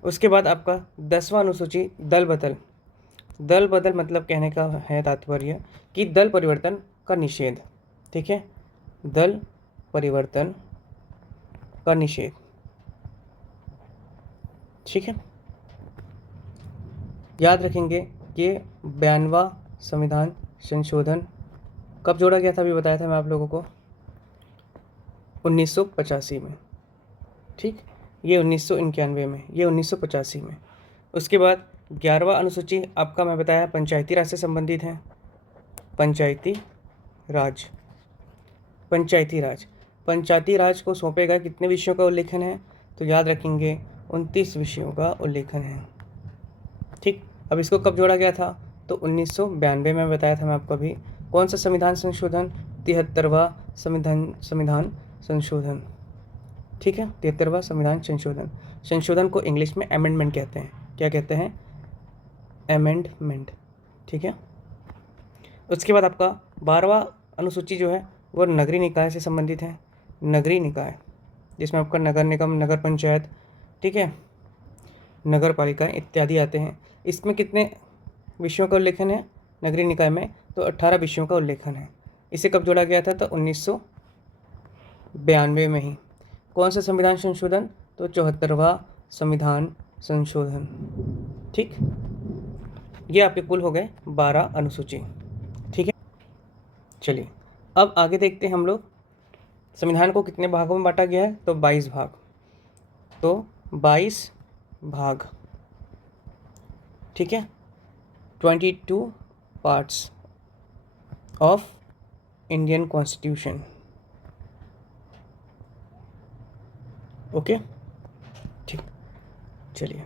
उसके बाद आपका 10वां अनुसूची दल बदल मतलब कहने का है तात्पर्य कि दल परिवर्तन का निषेध। ठीक है, दल परिवर्तन का निषेध। ठीक है, याद रखेंगे कि 92वां संविधान संशोधन कब जोड़ा गया था? अभी बताया था मैं आप लोगों को 1985 में। ठीक, ये 1991 में, ये 1985 में। उसके बाद 11वां अनुसूची आपका मैं बताया पंचायती राज से संबंधित है। पंचायती राज, पंचायती राज, पंचायती राज को सौंपे गए कितने विषयों का उल्लेखन है, तो याद रखेंगे 29 विषयों का उल्लेखन है। ठीक, अब इसको कब जोड़ा गया था, तो 1992 में बताया था मैं आपको अभी। कौन सा संविधान संशोधन, 73वां संविधान संशोधन। ठीक है, 73वां संविधान संशोधन। संशोधन को इंग्लिश में अमेंडमेंट कहते हैं। क्या कहते हैं, अमेंडमेंट। ठीक है, उसके बाद आपका 12वां अनुसूची जो है वो नगरीय निकाय से संबंधित है। नगरीय निकाय, जिसमें आपका नगर निगम, नगर पंचायत, ठीक है, नगर पालिका इत्यादि आते हैं। इसमें कितने विषयों का उल्लेखन है नगरीय निकाय में, तो 18 विषयों का उल्लेखन है। इसे कब जोड़ा गया था, तो 1992 में ही। कौन सा संविधान संशोधन, तो 74वां संविधान संशोधन। ठीक, ये आपके कुल हो गए 12 अनुसूची। ठीक है, चलिए अब आगे देखते हैं हम लोग संविधान को कितने भागों में बांटा गया है, तो 22 भाग। तो 22 भाग, ठीक है, 22 parts of Indian constitution. Okay, ठीक, चलिए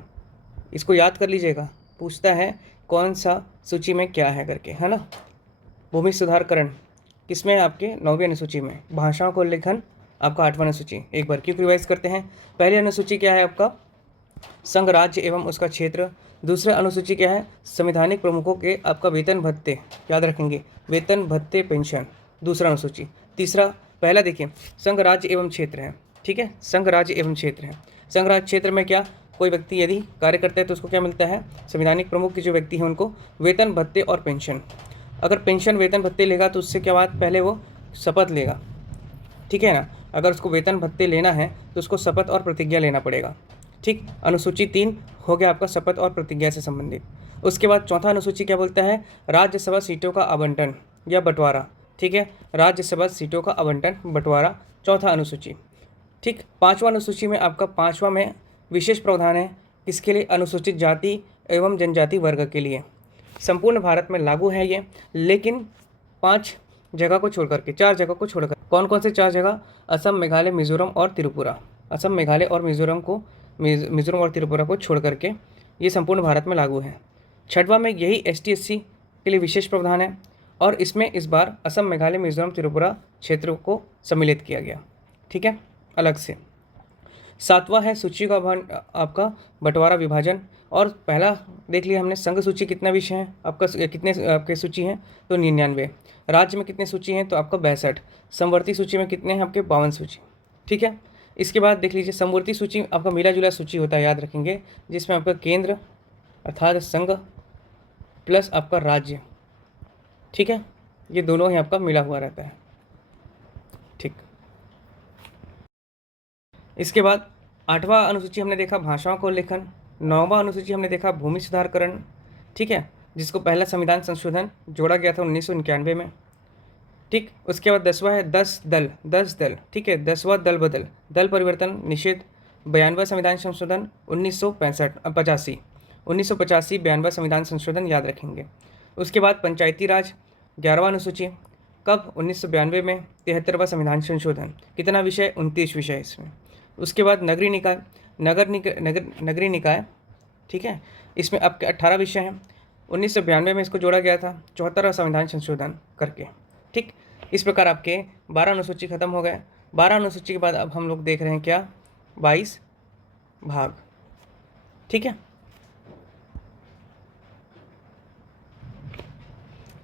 इसको याद कर लीजिएगा। पूछता है कौन सा सूची में क्या है करके, है ना। भूमि सुधारकरण किसमें है, आपके 9वीं अनुसूची में। भाषाओं का उल्लेखन आपका 8वां अनुसूची। एक बार क्यों रिवाइज करते हैं। पहली अनुसूची क्या है आपका, संघ राज्य एवं उसका क्षेत्र। दूसरा अनुसूची क्या है, संवैधानिक प्रमुखों के आपका वेतन भत्ते, याद रखेंगे वेतन भत्ते पेंशन, दूसरा अनुसूची। तीसरा, पहला देखिए संघ राज्य एवं क्षेत्र है, ठीक है, संघ राज्य एवं क्षेत्र है। संघ राज्य क्षेत्र में क्या, कोई व्यक्ति यदि कार्य करता है तो उसको क्या मिलता है, संवैधानिक प्रमुख के जो व्यक्ति हैं उनको वेतन भत्ते और पेंशन। अगर पेंशन वेतन भत्ते लेगा तो उससे क्या बात, पहले वो शपथ लेगा, ठीक है ना। अगर उसको वेतन भत्ते लेना है तो उसको शपथ और प्रतिज्ञा लेना पड़ेगा। ठीक, अनुसूची 3 हो गया आपका शपथ और प्रतिज्ञा से संबंधित। उसके बाद चौथा अनुसूची क्या बोलता है, राज्यसभा सीटों का आवंटन या बंटवारा। ठीक है, राज्यसभा सीटों का आवंटन बंटवारा, चौथा अनुसूची। ठीक, 5वां अनुसूची में आपका 5वां में विशेष प्रावधान है किसके लिए, अनुसूचित जाति एवं जनजाति वर्ग के लिए। संपूर्ण भारत में लागू है ये, लेकिन 5 जगह को छोड़ करके, 4 जगह को छोड़कर। कौन कौन से 4 जगह, असम, मेघालय, मिजोरम और त्रिपुरा। असम, मेघालय और मिजोरम और त्रिपुरा को छोड़ करके ये संपूर्ण भारत में लागू है। 6वां में यही ST/SC के लिए विशेष प्रावधान है और इसमें इस बार असम, मेघालय, मिजोरम, त्रिपुरा क्षेत्रों को सम्मिलित किया गया, ठीक है, अलग से। 7वां है सूची का आपका बंटवारा विभाजन। और पहला देख लिया हमने, संघ सूची कितना विषय है आपका, कितने आपके सूची हैं, तो 99। राज्य में कितने सूची हैं, तो आपका 62। समवर्ती सूची में कितने हैं आपके, 52 सूची। ठीक है, इसके बाद देख लीजिए समवर्ती सूची आपका मिला जुला सूची होता है, याद रखेंगे, जिसमें आपका केंद्र अर्थात संघ प्लस आपका राज्य, ठीक है, ये दोनों ही आपका मिला हुआ रहता है। ठीक, इसके बाद 8वां अनुसूची हमने देखा भाषाओं का उल्लेखन। 9वां अनुसूची हमने देखा भूमि सुधारकरण, ठीक है, जिसको पहला संविधान संशोधन जोड़ा गया था 1991 में। ठीक, उसके बाद 10वां है 10 दल, ठीक है, 10वां दल बदल, दल परिवर्तन निषेध। 92वां संविधान संशोधन 1985, 92वां संविधान संशोधन याद रखेंगे। उसके बाद पंचायती राज 11वां अनुसूची, कब, 1992 में। 73वां संविधान संशोधन, कितना विषय, 29 विषय इसमें। उसके बाद नगरीय निकाय, नगरीय निकाय, ठीक है, इसमें आपके 18 विषय हैं। 1992 में इसको जोड़ा गया था 74वां संविधान संशोधन करके। ठीक, इस प्रकार आपके 12 अनुसूची खत्म हो गए। 12 अनुसूची के बाद अब हम लोग देख रहे हैं क्या, 22 भाग, ठीक है,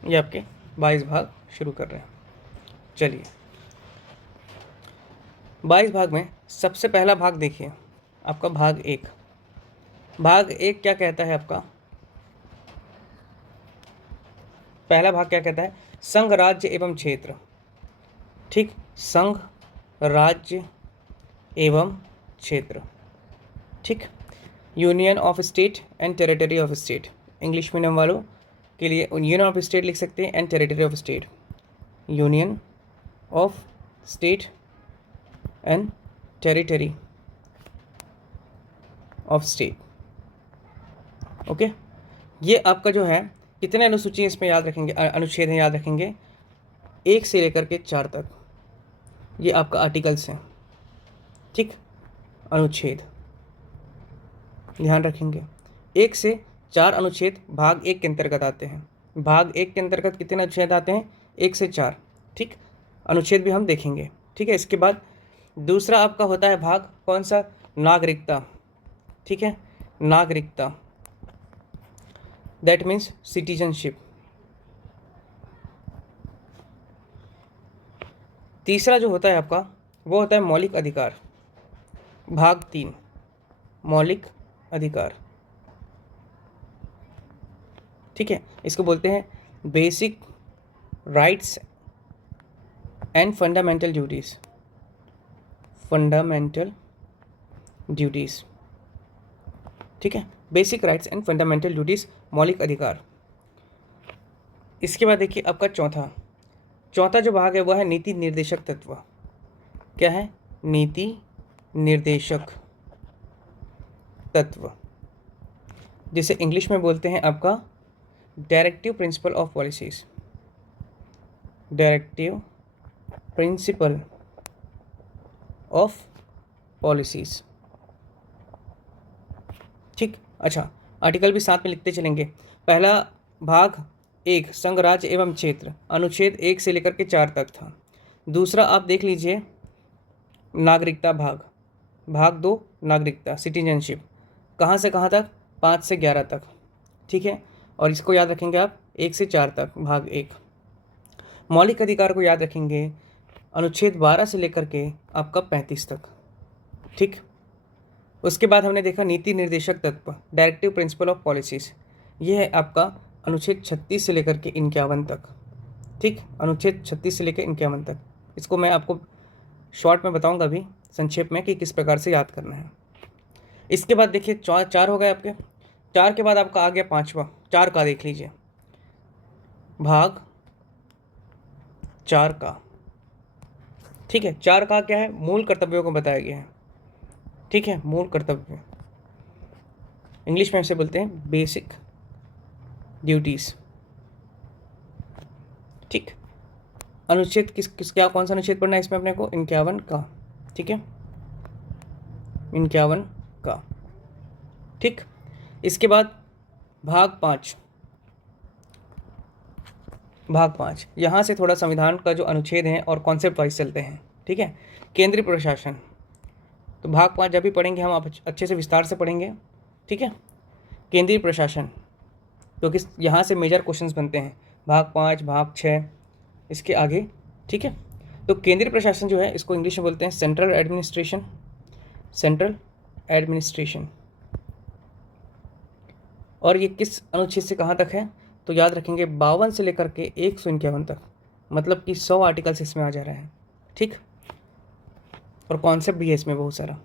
ये आपके 22 भाग शुरू कर रहे हैं। चलिए 22 भाग में सबसे पहला भाग देखिए आपका भाग 1। भाग 1 क्या कहता है आपका, पहला भाग क्या कहता है, संघ राज्य एवं क्षेत्र। ठीक, संघ राज्य एवं क्षेत्र, ठीक, union of state and territory of state. English medium वालों के लिए यूनियन ऑफ स्टेट लिख सकते हैं and territory of state, union of state and territory of state. Okay, ये आपका जो है कितने अनुसूची इसमें याद रखेंगे, अनुच्छेद हैं याद रखेंगे, 1 से लेकर के 4 तक। ये आपका आर्टिकल्स हैं, ठीक, अनुच्छेद ध्यान रखेंगे। 1 से 4 अनुच्छेद भाग 1 के अंतर्गत आते हैं। भाग 1 के अंतर्गत कितने अनुच्छेद आते हैं? 1 से 4, ठीक। अनुच्छेद भी हम देखेंगे, ठीक है। इसके बाद दूसरा आपका होता है भाग कौन सा? नागरिकता, ठीक है, नागरिकता, दैट मीन्स सिटीजनशिप। तीसरा जो होता है आपका वो होता है मौलिक अधिकार, भाग 3, मौलिक अधिकार, ठीक है। इसको बोलते हैं basic rights and fundamental duties, fundamental duties, ठीक है, basic rights and fundamental duties, मौलिक अधिकार। इसके बाद देखिए आपका चौथा जो भाग है वह है नीति निर्देशक तत्व। क्या है? नीति निर्देशक तत्व, जिसे इंग्लिश में बोलते हैं आपका directive principle of policies, directive principle of policies, ठीक। अच्छा, आर्टिकल भी साथ में लिखते चलेंगे। पहला भाग 1 संघ, राज्य एवं क्षेत्र, अनुच्छेद 1 से लेकर के 4 तक था। दूसरा आप देख लीजिए नागरिकता भाग, भाग 2 नागरिकता, सिटीजनशिप, कहाँ से कहाँ तक? 5 से 11 तक, ठीक है। और इसको याद रखेंगे आप 1 से 4 तक, भाग 1। मौलिक अधिकार को याद रखेंगे अनुच्छेद 12 से लेकर के आपका 35 तक, ठीक। उसके बाद हमने देखा नीति निर्देशक तत्व, डायरेक्टिव प्रिंसिपल ऑफ पॉलिसीज, ये है आपका अनुच्छेद 36 से लेकर के 51 तक, ठीक, अनुच्छेद 36 से लेकर 51 तक। इसको मैं आपको शॉर्ट में बताऊंगा अभी संक्षेप में कि किस प्रकार से याद करना है। इसके बाद देखिए 4 हो गए आपके। 4 के बाद आपका आ गया 5वां, 4 का देख लीजिए, भाग 4 का, ठीक है। 4 का क्या है? मूल कर्तव्यों को बताया गया है, ठीक है, मूल कर्तव्य, इंग्लिश में इसे बोलते हैं बेसिक ड्यूटीज, ठीक। अनुच्छेद किस क्या कौन सा अनुच्छेद पढ़ना है इसमें अपने को? 51 का, ठीक है, 51 का, ठीक। इसके बाद भाग 5, भाग 5, यहाँ से थोड़ा संविधान का जो अनुच्छेद हैं और कॉन्सेप्ट वाइज चलते हैं, ठीक है। केंद्रीय प्रशासन, तो भाग 5 जब भी पढ़ेंगे हम आप अच्छे से विस्तार से पढ़ेंगे, ठीक है। केंद्रीय प्रशासन, क्योंकि यहाँ से मेजर क्वेश्चंस बनते हैं, भाग 5, भाग 6, इसके आगे, ठीक है। तो केंद्रीय प्रशासन जो है इसको इंग्लिश में बोलते हैं सेंट्रल एडमिनिस्ट्रेशन, सेंट्रल एडमिनिस्ट्रेशन। और ये किस अनुच्छेद से कहाँ तक है? तो याद रखेंगे 52 से लेकर के 151 तक, मतलब कि 100 आर्टिकल्स इसमें आ जा रहे हैं, ठीक। और कॉन्सेप्ट भी है इसमें बहुत सारा,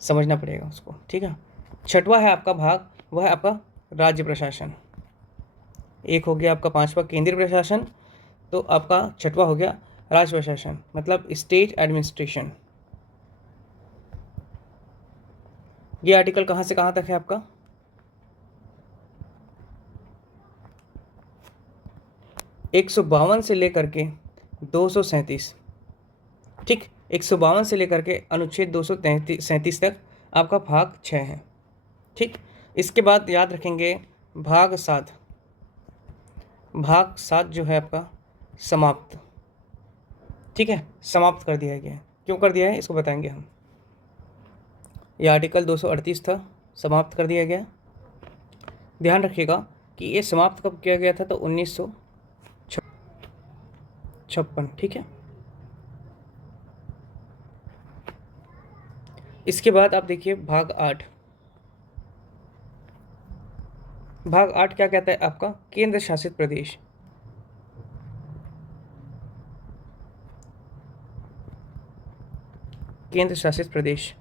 समझना पड़ेगा उसको, ठीक है। 6वां है आपका भाग, वह है आपका राज्य प्रशासन। 1 हो गया आपका 5वां केंद्रीय प्रशासन, तो आपका 6वां हो गया राज्य प्रशासन, मतलब स्टेट एडमिनिस्ट्रेशन। ये आर्टिकल कहाँ से कहाँ तक है आपका? 152 से लेकर के 237, ठीक। 152 से लेकर के अनुच्छेद 237 तक आपका भाग 6 है, ठीक। इसके बाद याद रखेंगे भाग 7, भाग 7 जो है आपका समाप्त, ठीक है, समाप्त कर दिया गया है। क्यों कर दिया है इसको बताएंगे हम। ये आर्टिकल 238 था, समाप्त कर दिया गया। ध्यान रखिएगा कि ये समाप्त कब किया गया था? तो 1956, ठीक है। इसके बाद आप देखिए भाग 8, भाग 8 क्या कहता है आपका? केंद्र शासित प्रदेश, केंद्र शासित प्रदेश,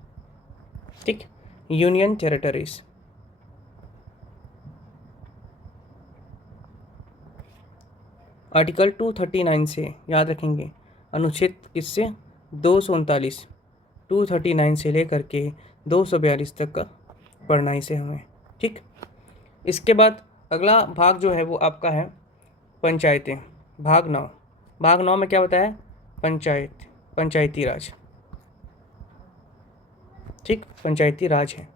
ठीक, यूनियन टेरिटरीज। आर्टिकल 239 से याद रखेंगे, अनुच्छेद किससे? 239, 239 से लेकर के 242 तक का पढ़ना इसे हमें। ठीक, इसके बाद अगला भाग जो है वो आपका है पंचायतें। भाग 9। भाग 9 में क्या होता है? पंचायती राज। ठीक, पंचायती राज है।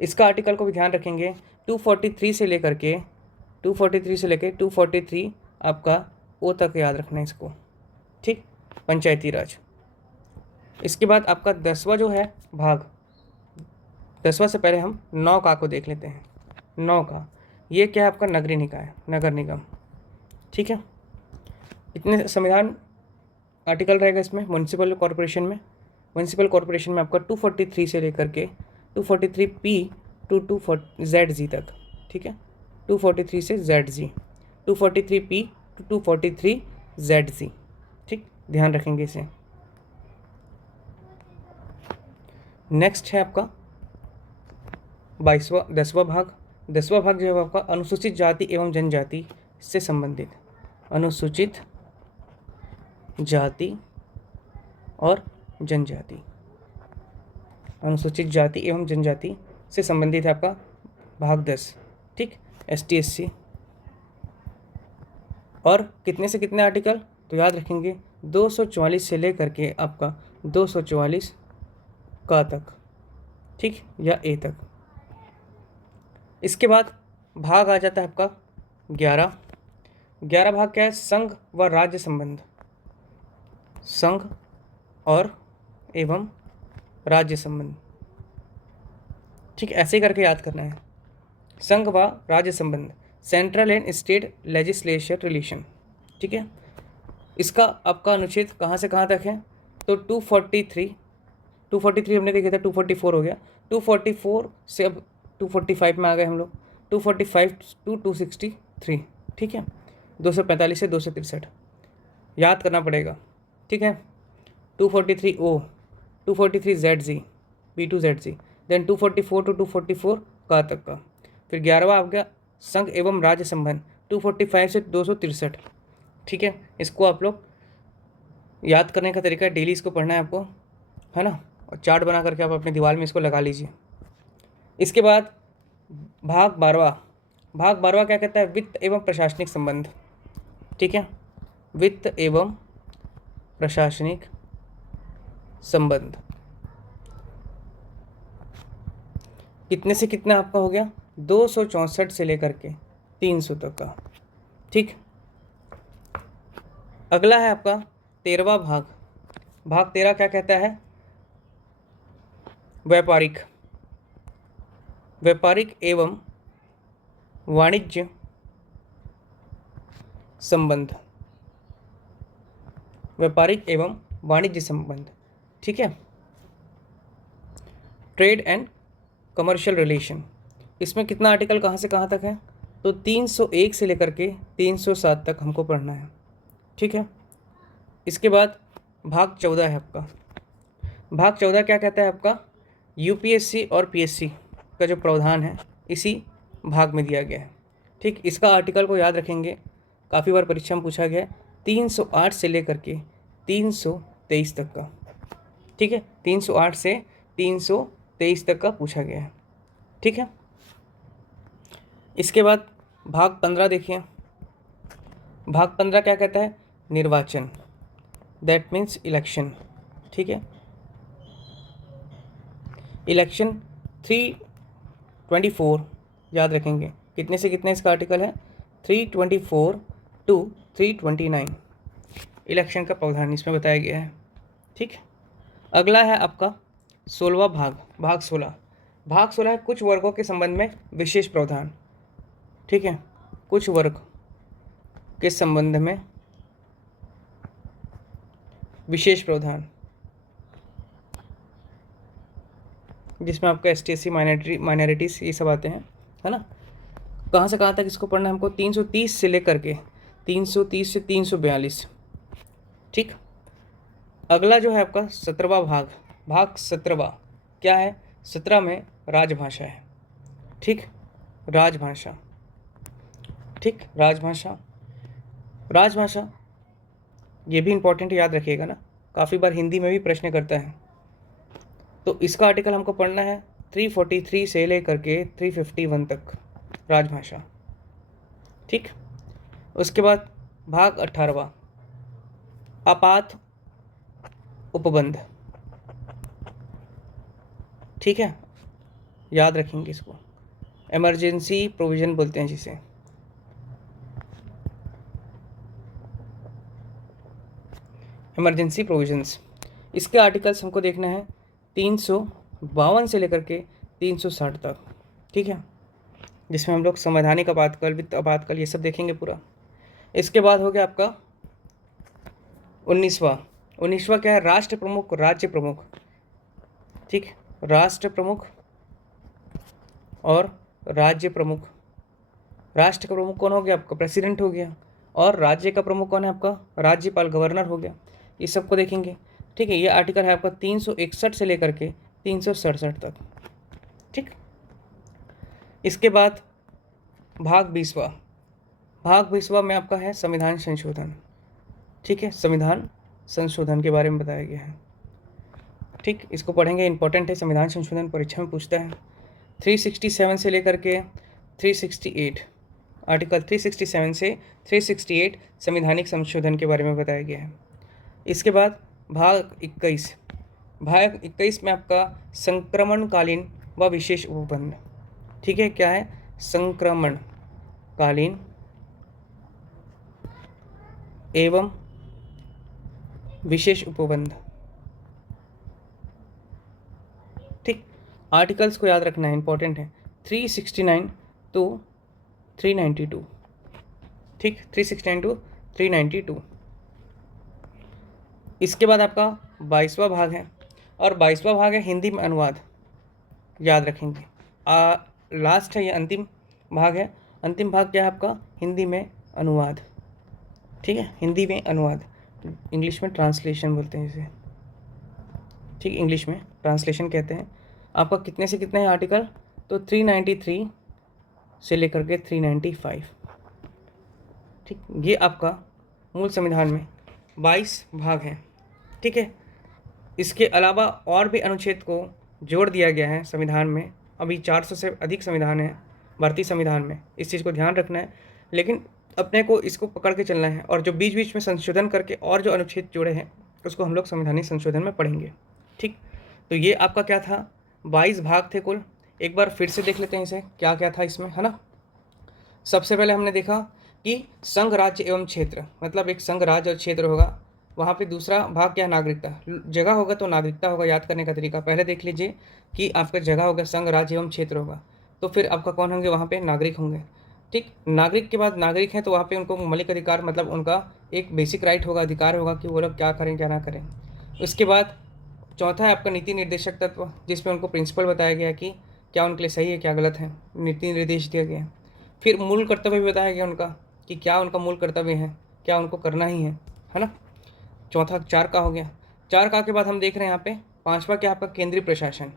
इसका आर्टिकल को भी ध्यान रखेंगे 243 से लेकर के 243 आपका ओ तक याद रखना है इसको। ठीक, पंचायती राज। इसके बाद आपका 10वां जो है भाग, 10वां से पहले हम 9 का को देख लेते हैं। 9 का ये क्या है? आपका नगरीय निकाय, नगर निगम। ठीक है, इतने संविधान आर्टिकल रहेगा इसमें। म्युनिसिपल कॉरपोरेशन में आपका 243 से लेकर के 243P टू 240ZG तक। ठीक है, 243 से ZG, 243P टू 243ZG। ठीक, ध्यान रखेंगे इसे। नेक्स्ट है आपका 10वां भाग। 10वां भाग जो है आपका अनुसूचित जाति एवं जनजाति से संबंधित, अनुसूचित जाति और जनजाति, अनुसूचित जाति एवं जनजाति से संबंधित है आपका भाग 10। ठीक, ST/SC। और कितने से कितने आर्टिकल तो याद रखेंगे 244 से लेकर के आपका 244 का तक। ठीक, या ए तक। इसके बाद भाग आ जाता है आपका 11। 11 भाग क्या है? संघ व राज्य संबंध, संघ और एवं राज्य संबंध। ठीक, ऐसे करके याद करना है। संघ व राज्य संबंध, central and state legislature relation. ठीक है, इसका आपका अनुच्छेद कहाँ से कहाँ तक है? तो 243 हमने देखा था, 244 हो गया। 244 से अब 245 में आ गए हम लोग, 245 टू 263। ठीक है, 245 से 263 याद करना पड़ेगा। ठीक है, 243O, 243ZG, B2ZG, then 244 to 244 का तक का। फिर 11वां आ गया संघ एवं राज्य संबंध, 245 से 263। ठीक है, इसको आप लोग याद करने का तरीका है, डेली इसको पढ़ना है आपको, है ना, और चार्ट बना करके आप अपनी दीवार में इसको लगा लीजिए। इसके बाद भाग 12। भाग 12 क्या कहता है? वित्त एवं प्रशासनिक संबंध। ठीक है, वित्त एवं प्रशासनिक संबंध। कितने से कितना आपका हो गया? 264 से लेकर के 300 तक का। ठीक, अगला है आपका 13वां भाग। भाग 13 क्या कहता है? व्यापारिक एवं वाणिज्य संबंध, व्यापारिक एवं वाणिज्य संबंध। ठीक है, ट्रेड एंड कमर्शियल रिलेशन। इसमें कितना आर्टिकल कहाँ से कहाँ तक है? तो 301 से लेकर के 307 तक हमको पढ़ना है। ठीक है, इसके बाद भाग 14 है आपका। भाग 14 क्या कहता है आपका? UPSC और PSC का जो प्रावधान है इसी भाग में दिया गया है। ठीक, इसका आर्टिकल को याद रखेंगे, काफ़ी बार परीक्षा में पूछा गया है। 308 से लेकर के 323 तक का। ठीक है, 308 से 323 तक का पूछा गया है। ठीक है, इसके बाद भाग 15 देखिए। भाग 15 क्या कहता है? निर्वाचन, दैट मीन्स इलेक्शन। ठीक है, इलेक्शन 324 याद रखेंगे। कितने से कितने इसका आर्टिकल है? 324 टू 329 इलेक्शन का प्रावधान इसमें बताया गया है। ठीक, अगला है आपका 16वां भाग। भाग 16। भाग 16 है कुछ वर्गों के संबंध में विशेष प्रावधान। ठीक है, कुछ वर्ग के संबंध में विशेष प्रावधान, जिसमें आपका ST/SC माइनॉरिटीज ये सब आते हैं, है ना। कहाँ से कहाँ तक इसको पढ़ना है हमको? 330 से लेकर के 330 से 342। ठीक, अगला जो है आपका 17वां भाग। भाग 17वां क्या है? 17 में राजभाषा है। ठीक, राजभाषा। ठीक, राजभाषा ये भी इम्पोर्टेंट याद रखिएगा ना, काफ़ी बार हिंदी में भी प्रश्न करता है। तो इसका आर्टिकल हमको पढ़ना है 343 से लेकर के 351 तक, राजभाषा। ठीक, उसके बाद भाग 18वां, आपात उपबंध। ठीक है, याद रखेंगे इसको, इमरजेंसी प्रोविजन बोलते हैं जिसे। इमरजेंसी प्रोविजंस, इसके आर्टिकल्स हमको देखना है 352 से लेकर के 360 तक। ठीक है, जिसमें हम लोग संवैधानिक आपातकाल, वित्त आपातकाल, ये सब देखेंगे पूरा। इसके बाद हो गया आपका 19वां क्या है, राष्ट्र प्रमुख, राज्य प्रमुख। ठीक, राष्ट्र प्रमुख और राज्य प्रमुख। राष्ट्र का प्रमुख कौन हो गया आपका, प्रेसिडेंट हो गया, और राज्य का प्रमुख कौन है आपका, राज्यपाल, गवर्नर हो गया। ये सबको देखेंगे। ठीक है, ये आर्टिकल है आपका 361 से लेकर के 367 तक। ठीक, इसके बाद भाग 20वां में आपका है संविधान संशोधन। ठीक है, संविधान संशोधन के बारे में बताया गया है। ठीक, इसको पढ़ेंगे, इंपॉर्टेंट है, संविधान संशोधन परीक्षा में पूछता है। 367 से लेकर के 368, आर्टिकल 367 से 368 संवैधानिक संशोधन के बारे में बताया गया है। इसके बाद भाग 21 में आपका संक्रमणकालीन व विशेष उपबंध। ठीक है, क्या है, संक्रमणकालीन एवं विशेष उपबंध। ठीक, आर्टिकल्स को याद रखना है, इंपॉर्टेंट है, 369 to 392। ठीक, 369 to 392। इसके बाद आपका 22वां भाग है, और 22वां भाग है हिंदी में अनुवाद, याद रखेंगे। लास्ट है ये, अंतिम भाग है। अंतिम भाग क्या है आपका, हिंदी में अनुवाद। ठीक है, हिंदी में अनुवाद, इंग्लिश में ट्रांसलेशन बोलते हैं इसे। ठीक, इंग्लिश में ट्रांसलेशन कहते हैं। आपका कितने से कितने हैं आर्टिकल, तो 393 से लेकर के 395। ठीक, ये आपका मूल संविधान में 22 भाग हैं। ठीक है, इसके अलावा और भी अनुच्छेद को जोड़ दिया गया है संविधान में। अभी 400 से अधिक संविधान है भारतीय संविधान में, इस चीज़ को ध्यान रखना है। लेकिन अपने को इसको पकड़ के चलना है, और जो बीच बीच में संशोधन करके और जो अनुच्छेद जोड़े हैं उसको हम लोग संवैधानिक संशोधन में पढ़ेंगे। ठीक, तो ये आपका क्या था, 22 भाग थे कुल। एक बार फिर से देख लेते हैं इसे, क्या क्या था इसमें, है ना। सबसे पहले हमने देखा कि संघ, राज्य एवं क्षेत्र, मतलब एक संघ, राज्य और क्षेत्र होगा। वहाँ पे दूसरा भाग क्या है, नागरिकता। जगह होगा तो नागरिकता होगा, याद करने का तरीका पहले देख लीजिए कि आपका जगह होगा, संघ, राज्य एवं क्षेत्र होगा, तो फिर आपका कौन होंगे, वहाँ पे नागरिक होंगे। ठीक, नागरिक के बाद नागरिक हैं तो वहाँ पे उनको मौलिक अधिकार, मतलब उनका एक बेसिक राइट होगा, अधिकार होगा कि वो लोग क्या करें क्या ना करें। उसके बाद चौथा है आपका नीति निर्देशक तत्व, जिसमें उनको प्रिंसिपल बताया गया कि क्या उनके लिए सही है क्या गलत है, नीति निर्देश दिया गया। फिर मूल कर्तव्य भी बताया गया उनका कि क्या उनका मूल कर्तव्य है, क्या उनको करना ही है ना। चौथा 4 का हो गया। 4 का के बाद हम देख रहे हैं यहाँ पे 5वां क्या आपका, केंद्रीय प्रशासन,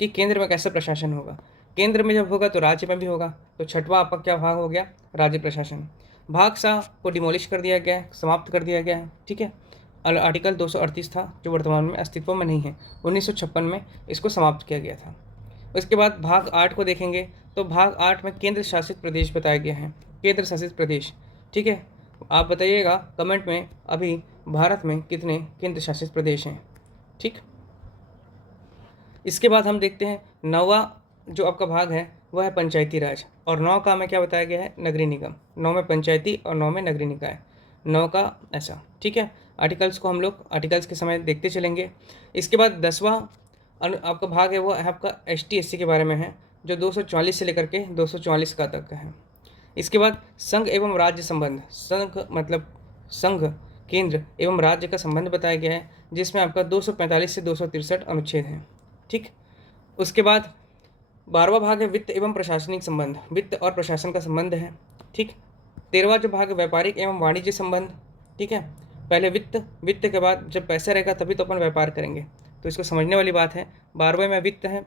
कि केंद्र में कैसा प्रशासन होगा। केंद्र में जब होगा तो राज्य में भी होगा, तो 6वां आपका क्या भाग हो गया, राज्य प्रशासन। भाग 7 को डिमोलिश कर दिया गया है, समाप्त कर दिया गया है। ठीक है, आर्टिकल 238 था जो वर्तमान में अस्तित्व में नहीं है, 1956 में इसको समाप्त किया गया था। उसके बाद भाग 8 को देखेंगे तो भाग 8 में केंद्र शासित प्रदेश बताया गया है, केंद्र शासित प्रदेश। ठीक है, आप बताइएगा कमेंट में अभी भारत में कितने केंद्र शासित प्रदेश हैं। ठीक, इसके बाद हम देखते हैं 9वां जो आपका भाग है वह है पंचायती राज, और 9 का में क्या बताया गया है, नगरीय निगम। 9 में पंचायती और 9 में नगरीय निकाय, 9 का ऐसा। ठीक है, आर्टिकल्स को हम लोग आर्टिकल्स के समय देखते चलेंगे। इसके बाद 10वां आपका भाग है वो है आपका ST SC के बारे में है, जो 244 से लेकर के 244 का तक है। इसके बाद संघ एवं राज्य संबंध, संघ मतलब संघ, केंद्र एवं राज्य का संबंध बताया गया है, जिसमें आपका 245 से 263 अनुच्छेद हैं। ठीक, उसके बाद 12वां भाग है वित्त एवं प्रशासनिक संबंध, वित्त और प्रशासन का संबंध है। ठीक, 13वां जो भाग है व्यापारिक एवं वाणिज्य संबंध। ठीक है, पहले वित्त के बाद जब पैसा रहेगा तभी तो अपन व्यापार करेंगे, तो इसको समझने वाली बात है। 12वें में वित्त है,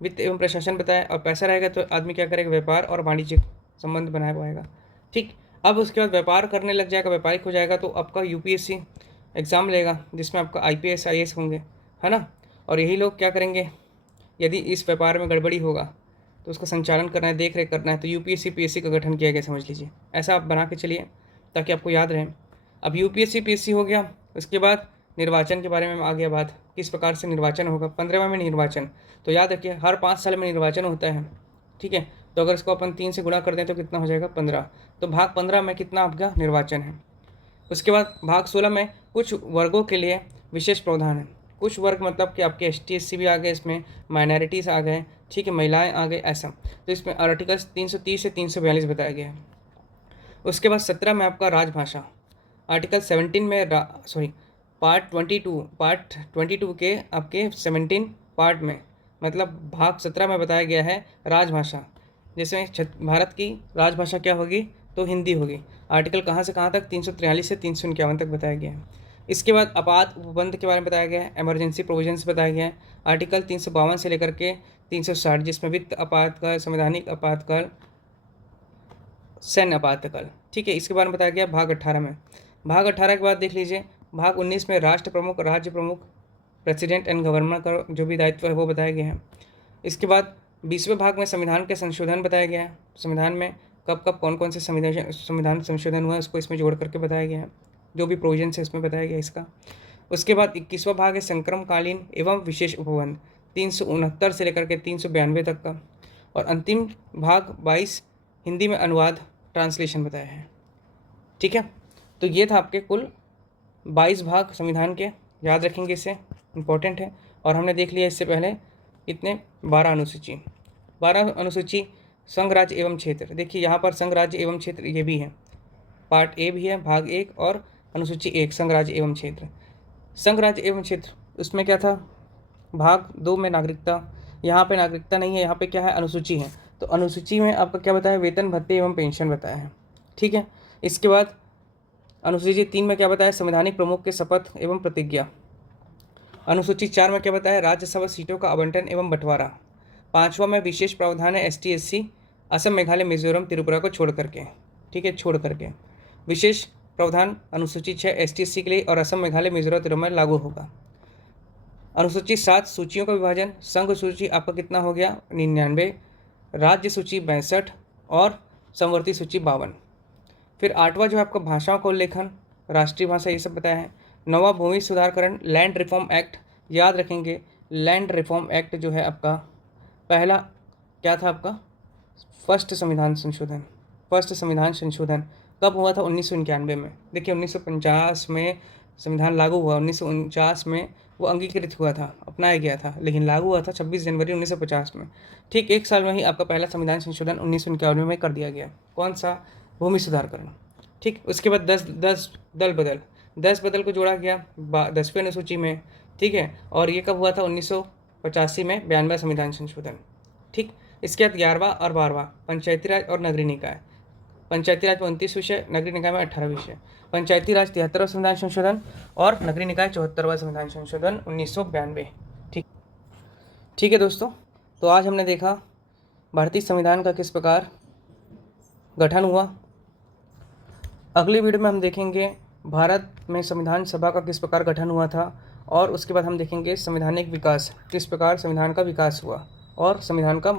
वित्त एवं प्रशासन बताया, और पैसा रहेगा तो आदमी क्या करेगा, व्यापार और वाणिज्य संबंध बना पाएगा। ठीक, अब उसके बाद व्यापार करने लग जाएगा, व्यापारिक हो जाएगा, तो आपका UPSC एग्ज़ाम लेगा जिसमें आपका IPS IAS होंगे, है ना। और यही लोग क्या करेंगे, यदि इस व्यापार में गड़बड़ी होगा तो उसका संचालन करना है, देख रेख करना है, तो यूपीएससी पीएससी का गठन किया गया, समझ लीजिए। ऐसा आप बना के चलिए ताकि आपको याद रहे। अब यूपीएससी पीएससी हो गया, उसके बाद निर्वाचन के बारे में आ गया बात, किस प्रकार से निर्वाचन होगा। 15वां में निर्वाचन, तो याद रखिए हर 5 साल में निर्वाचन होता है, ठीक है। तो अगर इसको अपन 3 से गुणा कर दें तो कितना हो जाएगा, 15। तो भाग 15 में कितना आपका निर्वाचन है। उसके बाद भाग 16 में कुछ वर्गों के लिए विशेष प्रावधान है। कुछ वर्ग मतलब कि आपके ST SC भी आ गए, इसमें माइनॉरिटीज़ आ गए, ठीक है, महिलाएं आ गए, ऐसा। तो इसमें आर्टिकल 330 से 342 बताया गया है। उसके बाद 17 में आपका राजभाषा, आर्टिकल 17 में पार्ट 22 के आपके 17 पार्ट में, मतलब भाग 17 में बताया गया है राजभाषा, जिसमें भारत की राजभाषा क्या होगी, तो हिंदी होगी। आर्टिकल कहाँ से कहाँ तक, 343 से 351 तक बताया गया है। इसके बाद आपात उपबंध के बारे में बताया गया है, इमरजेंसी प्रोविजंस बताया गया है, आर्टिकल 352 से लेकर के 360, जिसमें वित्त आपातकाल, संवैधानिक आपातकाल, सैन्य आपातकाल, ठीक है। इसके बारे में बताया गया भाग 18 में। भाग 18 के बाद देख लीजिए भाग 19 में राष्ट्र प्रमुख, राज्य प्रमुख, प्रेसिडेंट एंड गवर्नर का जो भी दायित्व है वो बताया गया है। इसके बाद 20वें भाग में संविधान के संशोधन बताया गया है। संविधान में कब कब कौन कौन से संविधान संशोधन हुआ है उसको इसमें जोड़ करके बताया गया है, जो भी प्रोविजन है इसमें बताया गया इसका। उसके बाद 21वां भाग है संक्रमकालीन एवं विशेष उपबंध, 369 से लेकर के 392 तक का। और अंतिम भाग 22 हिंदी में अनुवाद, ट्रांसलेशन बताया है, ठीक है। तो ये था आपके कुल 22 भाग संविधान के, याद रखेंगे, इसे इम्पोर्टेंट है। और हमने देख लिया इससे पहले कितने, 12 अनुसूची। 12 अनुसूची संघ राज्य एवं क्षेत्र, देखिए यहाँ पर संघ राज्य एवं क्षेत्र ये भी है, पार्ट ए भी है, भाग 1 और अनुसूची 1 संघ राज्य एवं क्षेत्र। संघ राज्य एवं क्षेत्र उसमें क्या था, भाग 2 में नागरिकता, यहाँ पे नागरिकता नहीं है, यहाँ पे क्या है, अनुसूची है। तो अनुसूची में आपका क्या बताया, वेतन भत्ते एवं पेंशन बताया है, ठीक है। इसके बाद अनुसूची 3 में क्या बताया, संवैधानिक प्रमुख के शपथ एवं प्रतिज्ञा। अनुसूची 4 में क्या बताया, राज्यसभा सीटों का आवंटन एवं बंटवारा। 5वां में विशेष प्रावधान है ST SC, असम, मेघालय, मिजोरम, त्रिपुरा को छोड़ करके, ठीक है, छोड़ करके। विशेष प्रावधान अनुसूची 6 ST SC के लिए और असम, मेघालय, मिजोरम, त्रिपुरा में लागू होगा। अनुसूची 7 सूचियों का विभाजन, संघ सूची आपका कितना हो गया, 99, राज्य सूची 62 और समवर्ती सूची 52। फिर 8वां जो है आपका भाषाओं का उल्लेखन, राष्ट्रीय भाषा, ये सब बताया है। 9वां भूमि सुधारकरण, लैंड रिफॉर्म एक्ट, याद रखेंगे लैंड रिफॉर्म एक्ट जो है आपका पहला क्या था आपका, फर्स्ट संविधान संशोधन कब हुआ था, 1991 में। देखिए 1950 में संविधान लागू हुआ, 1949 में वो अंगीकृत हुआ था, अपनाया गया था, लेकिन लागू हुआ था 26 जनवरी 1950 में। ठीक 1 साल में ही आपका पहला संविधान संशोधन 1991 में कर दिया गया। कौन सा, भूमि सुधारकरण, ठीक। उसके बाद 10 बदल को जोड़ा गया 10वीं अनुसूची में, ठीक है। और ये कब हुआ था, 1985 में 92वां संविधान संशोधन, ठीक। इसके बाद 11वां और 12वां पंचायती राज और नगरीय निकाय। पंचायती राज में 29 विषय, नगरीय निकाय में 18 विषय। पंचायती राज 73वां संविधान संशोधन और नगरीय निकाय 74वां संविधान संशोधन 1992, ठीक है दोस्तों। तो आज हमने देखा भारतीय संविधान का किस प्रकार गठन हुआ। अगली वीडियो में हम देखेंगे भारत में संविधान सभा का किस प्रकार गठन हुआ था, और उसके बाद हम देखेंगे संवैधानिक विकास, किस प्रकार संविधान का विकास हुआ और संविधान का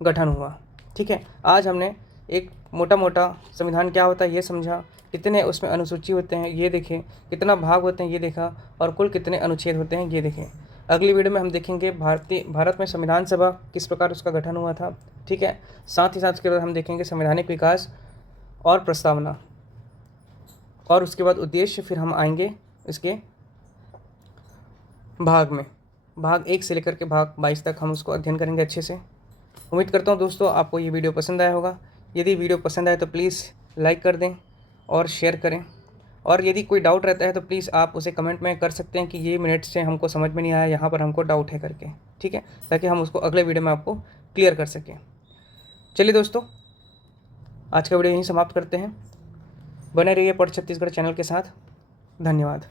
गठन हुआ, ठीक है। आज हमने एक मोटा संविधान क्या होता है ये समझा, कितने उसमें अनुसूची होते हैं ये देखें, कितना भाग होते हैं ये देखा, और कुल कितने अनुच्छेद होते हैं ये देखें। अगली वीडियो में हम देखेंगे भारत में संविधान सभा किस प्रकार उसका गठन हुआ था, ठीक है। साथ ही साथ उसके बाद हम देखेंगे संवैधानिक विकास और प्रस्तावना, और उसके बाद उद्देश्य। फिर हम आएंगे इसके भाग में, भाग 1 से लेकर के भाग 22 तक हम उसको अध्ययन करेंगे अच्छे से। उम्मीद करता हूँ दोस्तों आपको ये वीडियो पसंद आया होगा। यदि वीडियो पसंद आए तो प्लीज़ लाइक कर दें और शेयर करें, और यदि कोई डाउट रहता है तो प्लीज़ आप उसे कमेंट में कर सकते हैं कि ये मिनट से हमको समझ में नहीं आया, यहाँ पर हमको डाउट है करके, ठीक है, ताकि हम उसको अगले वीडियो में आपको क्लियर कर सकें। चलिए दोस्तों, आज का वीडियो यहीं समाप्त करते हैं। बने रहिए पढ़ छत्तीसगढ़ चैनल के साथ। धन्यवाद।